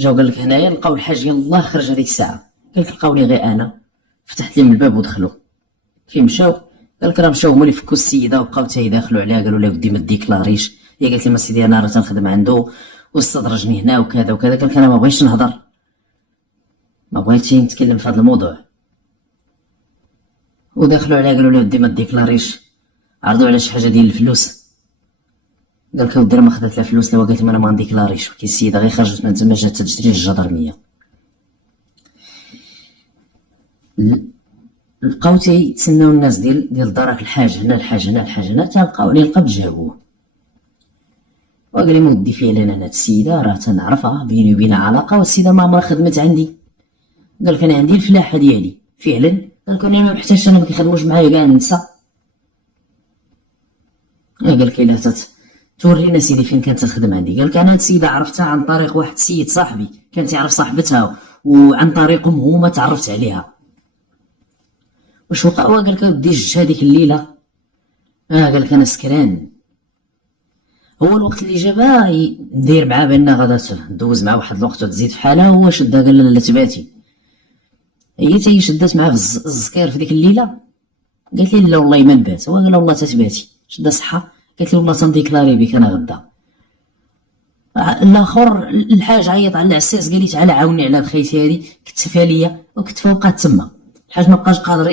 قال لك هنايا لقاو الحاج يلاه خرج هذيك الساعه. قال لك لقاوني غير انا، فتحت لهم الباب ودخلوا. فين مشاو؟ قال لك راه مشاو هما اللي فكوا السيده وبقاو تيداخلوا عليها. قالوا لها ودي ما ديكلاريش. هي قالت لي ما سيدي انا راه تنخدم عنده واستدرجني هنا وكذا وكذا. قال لك انا ما بغيتش نهضر، ما بغيتش نتكلم في هذا الموضوع. وداخلوا عليها قالوا لها ودي ما ديكلاريش، عرضوا على شي حاجه ديال الفلوس. قال لك ودي ما خدات لا فلوس لا. قالت لي انا ما نديكلاريش. كي السيده غير خرجت من تما جات تشري الجدرميه. لقاو تيتسناو الناس ديال دارك الحاج هنا الحاج هنا تلقاو عليه القبض جابوه. وقال لي ودي فعلا انا هاد السيده راه تنعرفها، بيني وبينها علاقه، والسيده ما عمرها خدمت عندي. قال لك انا عندي الفلاحه ديالي فعلا. قال لك انا ما محتاجش، انا ما كيخدموش معايا كاع النساء. قال لك الا تورينا سيدي فين كانت تخدم عندي. قال لك انا هاد السيده عرفتها عن طريق واحد السيد صاحبي كان تيعرف صاحبتها وعن طريقهم هما تعرفت عليها. واش وقع؟ قال لك ودي جج هذيك الليله، قال لك انا سكران. هو الوقت اللي جابها ندير معاه بان غادا ندوز مع واحد الوقت وتزيد في حالها، هو شدها قال لها لا تباتي. هي حتى هي شدات معاه في الزكير في ديك الليله، قالت لي لا والله ما نبات. هو قال لها والله تتباتي. شدها صحه، قالت لي والله تنديكلاري بك انا غدا. الاخر الحاج عيط على العساس، قال لي تعال عاوني على خيتي هذه، كتفها ليا وكتفها وقعت تما. الحاج ما بقاش قادر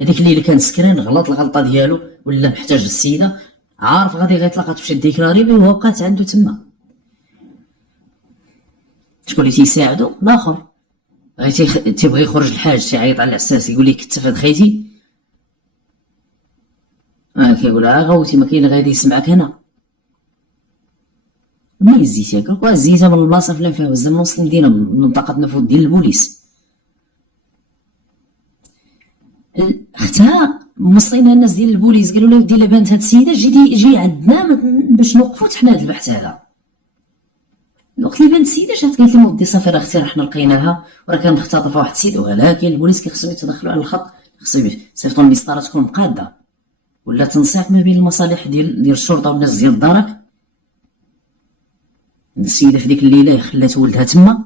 هذيك الليله كان سكران، غلط الغلطه ديالو ولا محتاج السيده، عارف غادي غيطلق تمشي ديكلاري بيه وهو بقات عنده تما. شكون اللي تيساعدو؟ الاخر. تيبغي يخرج الحاج تيعيط على العساس يقول لي كتف هاد خيتي، كيقول لها غوتي ما كاين غادي يسمعك هنا. ما يزيتها قالك زيتها من البلاصه فلان فيها بزاف نوصل لمدينه من منطقه نفوذ ديال البوليس. اختها مصينا الناس ديال البوليس قالوا لها ودي لابانت هاد السيده جي عندنا باش نوقفوا حنا هاد البحث هذا. الوقت اللي بانت السيده جات قالت لي ودي صافي راه اختي راه حنا لقيناها وراه كنختطفوا واحد السيد، ولكن البوليس كيخصهم يتدخلوا على الخط، خصهم يصيفطوا المسطره تكون مقاده ولا تنسيق ما بين المصالح ديال الشرطه والناس ديال الدرك. السيده في ديك الليله خلات ولدها تما،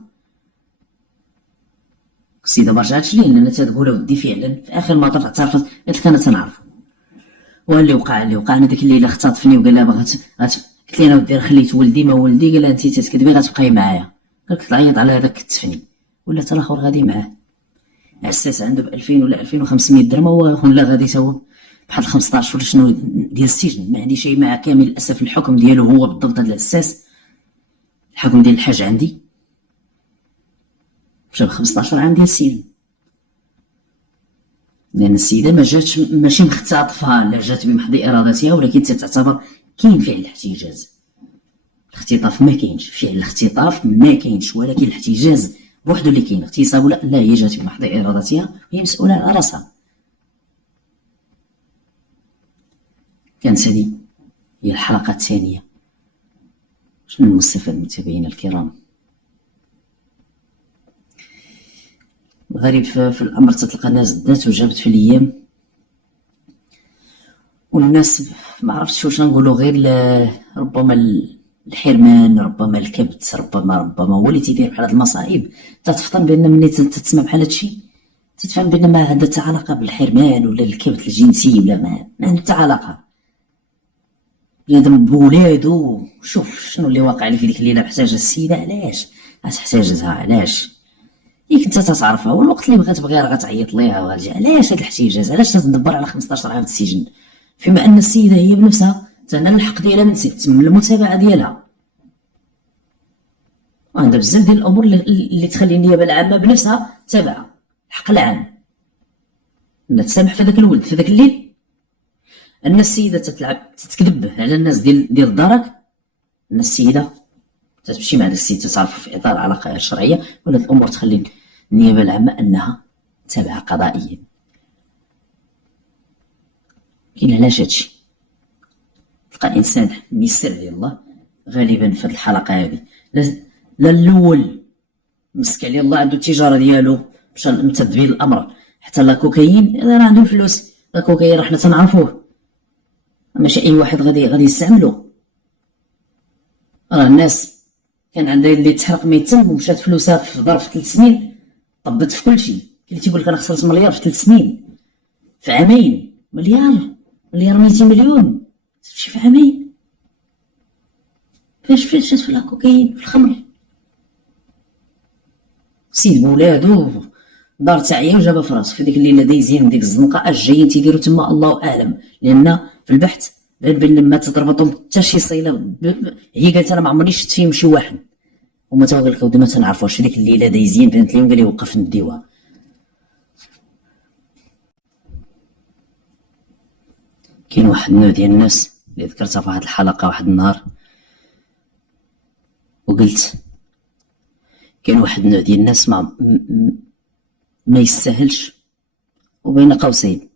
السيده ما رجعتش ليه لان تتقول ودي فعلا في اخر ما طلعت اعترفت، قالت لك انا تنعرفو. واللي وقع انا ديك الليله خطاتفني وقال لها بغات قلت لي انا ودي خليت ولدي ما ولدي، قال لها انت تكذبي غتبقاي معايا. قالت تعيط على هذاك كتفني ولا حتى الاخر غادي معاه. عساس عنده ب 2000 ولا 2500 درهم، هو ولا غادي تاهو بحال 15 ولا شنو ديال السجن. ما عندي شيء مع كامل الاسف الحكم ديالو هو بالضبط هذا العساس، الحكم ديال الحاج عندي مشى ب 15 عام ديال السجن، لان السيده ما جاتش ماشي مختطفها، لا جات بمحض ارادتها، ولكن تعتبر كاين فعل الاحتجاز. الاختطاف ما كاينش، فعل الاختطاف ما كاينش، ولكن الاحتجاز بوحدو اللي كاين. اغتصاب لا هي جات بمحض ارادتها وهي مسؤوله على راسها. كانت هذه هي الحلقه الثانيه. شنو المستفاد متابعينا الكرام؟ الغريب في الامر تتلقى الناس دات وجابت في الايام، والناس ما عرفتش واش نقولوا، غير ربما الحرمان، ربما الكبت، ربما هو اللي تيدير بحال هاد المصائب. تتفطن بان ملي تتسمع بحال هادشي تتفهم بان ما عندها حتى علاقه بالحرمان ولا الكبت الجنسي، ولا ما عندها حتى علاقه. بنادم بولادو شوف شنو اللي واقع لي في ديك الليله، محتاجه السيده علاش غتحتاجها؟ علاش ياك انت تتعرفها؟ والوقت اللي بغات تبغيها راه غتعيط ليها وغتجي. علاش هاد الاحتجاج؟ علاش تدبر على 15 عام السجن فيما ان السيده هي بنفسها تنال الحق ديالها من المتابعه ديالها؟ وعندها بزاف ديال الامور اللي تخلي النيابه العامه بنفسها تابعه الحق العام، انها تسامح في ذاك الولد في ذاك الليل. ان السيده تتكذب على الناس ديال الدرك، ان السيده تمشي مع السيد تتصرف في اطار علاقه شرعيه، ولا الامور تخلي النيابه العامه انها تابعه قضائيا. كاين علاش هادشي؟ تلقى انسان ميسر عليه الله غالبا في هذه الحلقه هذه، لا الاول مسك عليه الله عنده التجاره ديالو مشى امتد به الامر حتى لا كوكايين، راه عنده الفلوس. لا كوكايين راه حنا تنعرفوه، ماشي اي واحد غادي يستعملو. راه الناس كان عندها اللي تحرق ما يتم ومشات فلوسها في ظرف 3 سنين طبت في كل شيء. كاين اللي تيقول لك انا خسرت مليار في 3 سنين، في عامين. مليار 200 مليون تمشي في عامين. فاش جات في الكوكايين في الخمر؟ سيد بولادو دار تعيا وجابها في راسو في ديك الليله دايزين ديك الزنقه اش جايين تيديروا تما الله اعلم، لان في البحث بان لما تضربتهم حتى شي صيله هي قالت انا ما عمرني شفت فيهم شي واحد، هما تا قال لك ما تنعرفوش. في ديك الليله دايزين بنت ليهم قال لي وقف نديوها. كاين واحد النوع ديال الناس اللي ذكرتها في واحد الحلقه واحد النهار وقلت كاين واحد النوع ديال الناس ما يستاهلش، وبين قوسين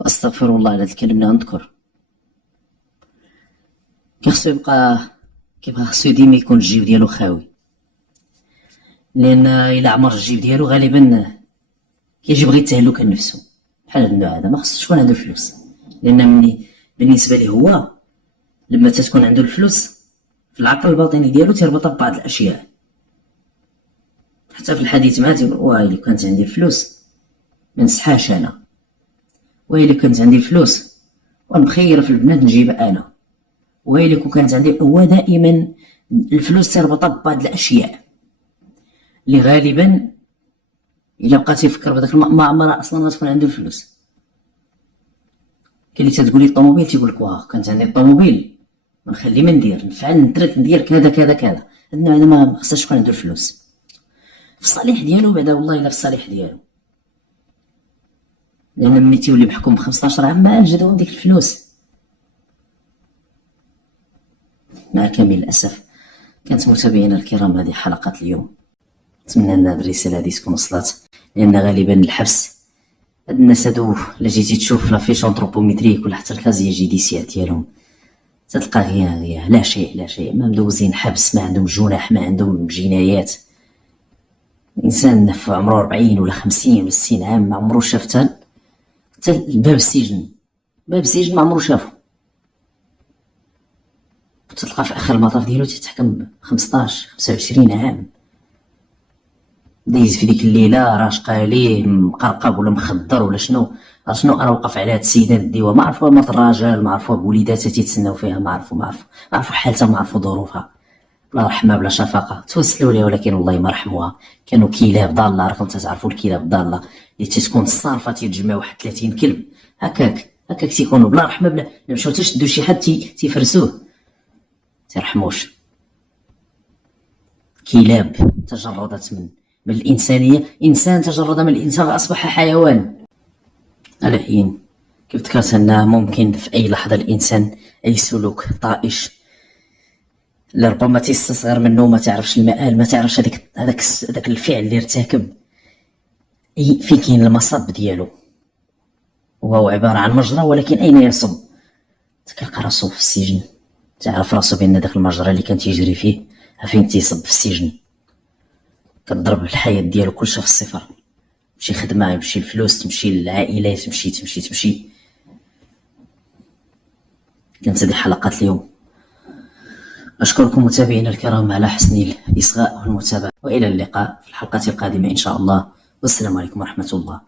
واستغفر الله على الكلمه اللي نذكر، كيبقى خصو ديما يكون الجيب ديالو خاوي. لان الى عمر الجيب ديالو غالبا كيجي بغى يتهلك لنفسه. بحال هاد النوع هذا ما خصش تكون عنده الفلوس، لان مني بالنسبه ليه هو لما تتكون عنده الفلوس في العقل الباطني ديالو تيربطها ببعض الاشياء. حتى في الحديث معاه تيقول واه الا كانت عندي الفلوس ما نسحاش انا، وإلا كانت عندي الفلوس ونبخير في البنات نجيبها انا، وإلا كون كانت عندي. هو دائما الفلوس تربطها ببعض الاشياء اللي غالبا الا بقى تيفكر بهذاك ما عمرها اصلا ما تكون عنده الفلوس. كاين اللي تتقولي الطوموبيل تيقول لك واه كانت عندي الطوموبيل ونخلي ما ندير نفعل ندرك ندير كذا كذا كذا. هاد النوع هذا ما خصهاش تكون عنده الفلوس في الصالح ديالو بعدا، والله الا في الصالح ديالو، لان ملي تيولي محكوم ب15 عام ما انجدهم ديك الفلوس. مع كامل الاسف كانت متابعينا الكرام هذه حلقه اليوم، نتمنى ان هذه الرساله هذه تكون وصلت، لان غالبا الحبس هاد الناس هادو الا جيتي تشوف لا فيش انثروبوميتريك ولا حتى الكازي جيديسيال ديالهم تلقى غير لا شيء، ما مدوزين حبس، ما عندهم جناح، ما عندهم جنايات. الانسان في عمره 40 ولا 50 ولا 60 عام ما عمره شاف حتى باب السجن ما عمره شافه. تلقى في اخر المطاف ديالو تيتحكم ب 15 25 عام، دايز في ديك الليله راشقه ليه مقرقب ولا مخدر ولا شنو انا وقف على هاد السيده نديوها، ما عرفوها مرت الراجل، ما عرفوها بوليداتها تيتسناو فيها، ما عرفوا حالتها، ما عرفوا ظروفها، بلا رحمه بلا شفقه توسلوا ليها، ولكن والله ما رحموها. كانوا كلاب ضاله، راكم تعرفوا الكلاب الضاله اللي تتكون الصارفه تيتجمع واحد 30 كلب هكاك تيكونوا بلا رحمه، بلا مشاو تشدوا شي حد تيفرسوه تيرحموش. كلاب تجردت من الانسانيه، انسان تجرد من الانسان اصبح حيوان. الحين كيف ذكرت ان ممكن في اي لحظه الانسان اي سلوك طائش لربما تستصغر منه، ما تعرفش المآل، ما تعرفش هذاك الفعل اللي ارتكب في كاين المصب ديالو، وهو عباره عن مجرى، ولكن اين يصب؟ تلقى راسو في السجن، تعرف راسو بان داك المجرى اللي كان تيجري فيه فين تيصب؟ في السجن. كتضرب الحياه ديالو كلشي في الصفر، تمشي خدمه، يمشي الفلوس، تمشي العائله، تمشي. كانت هذه حلقات اليوم، أشكركم متابعينا الكرام على حسن الإصغاء والمتابعة، وإلى اللقاء في الحلقة القادمة إن شاء الله، والسلام عليكم ورحمة الله.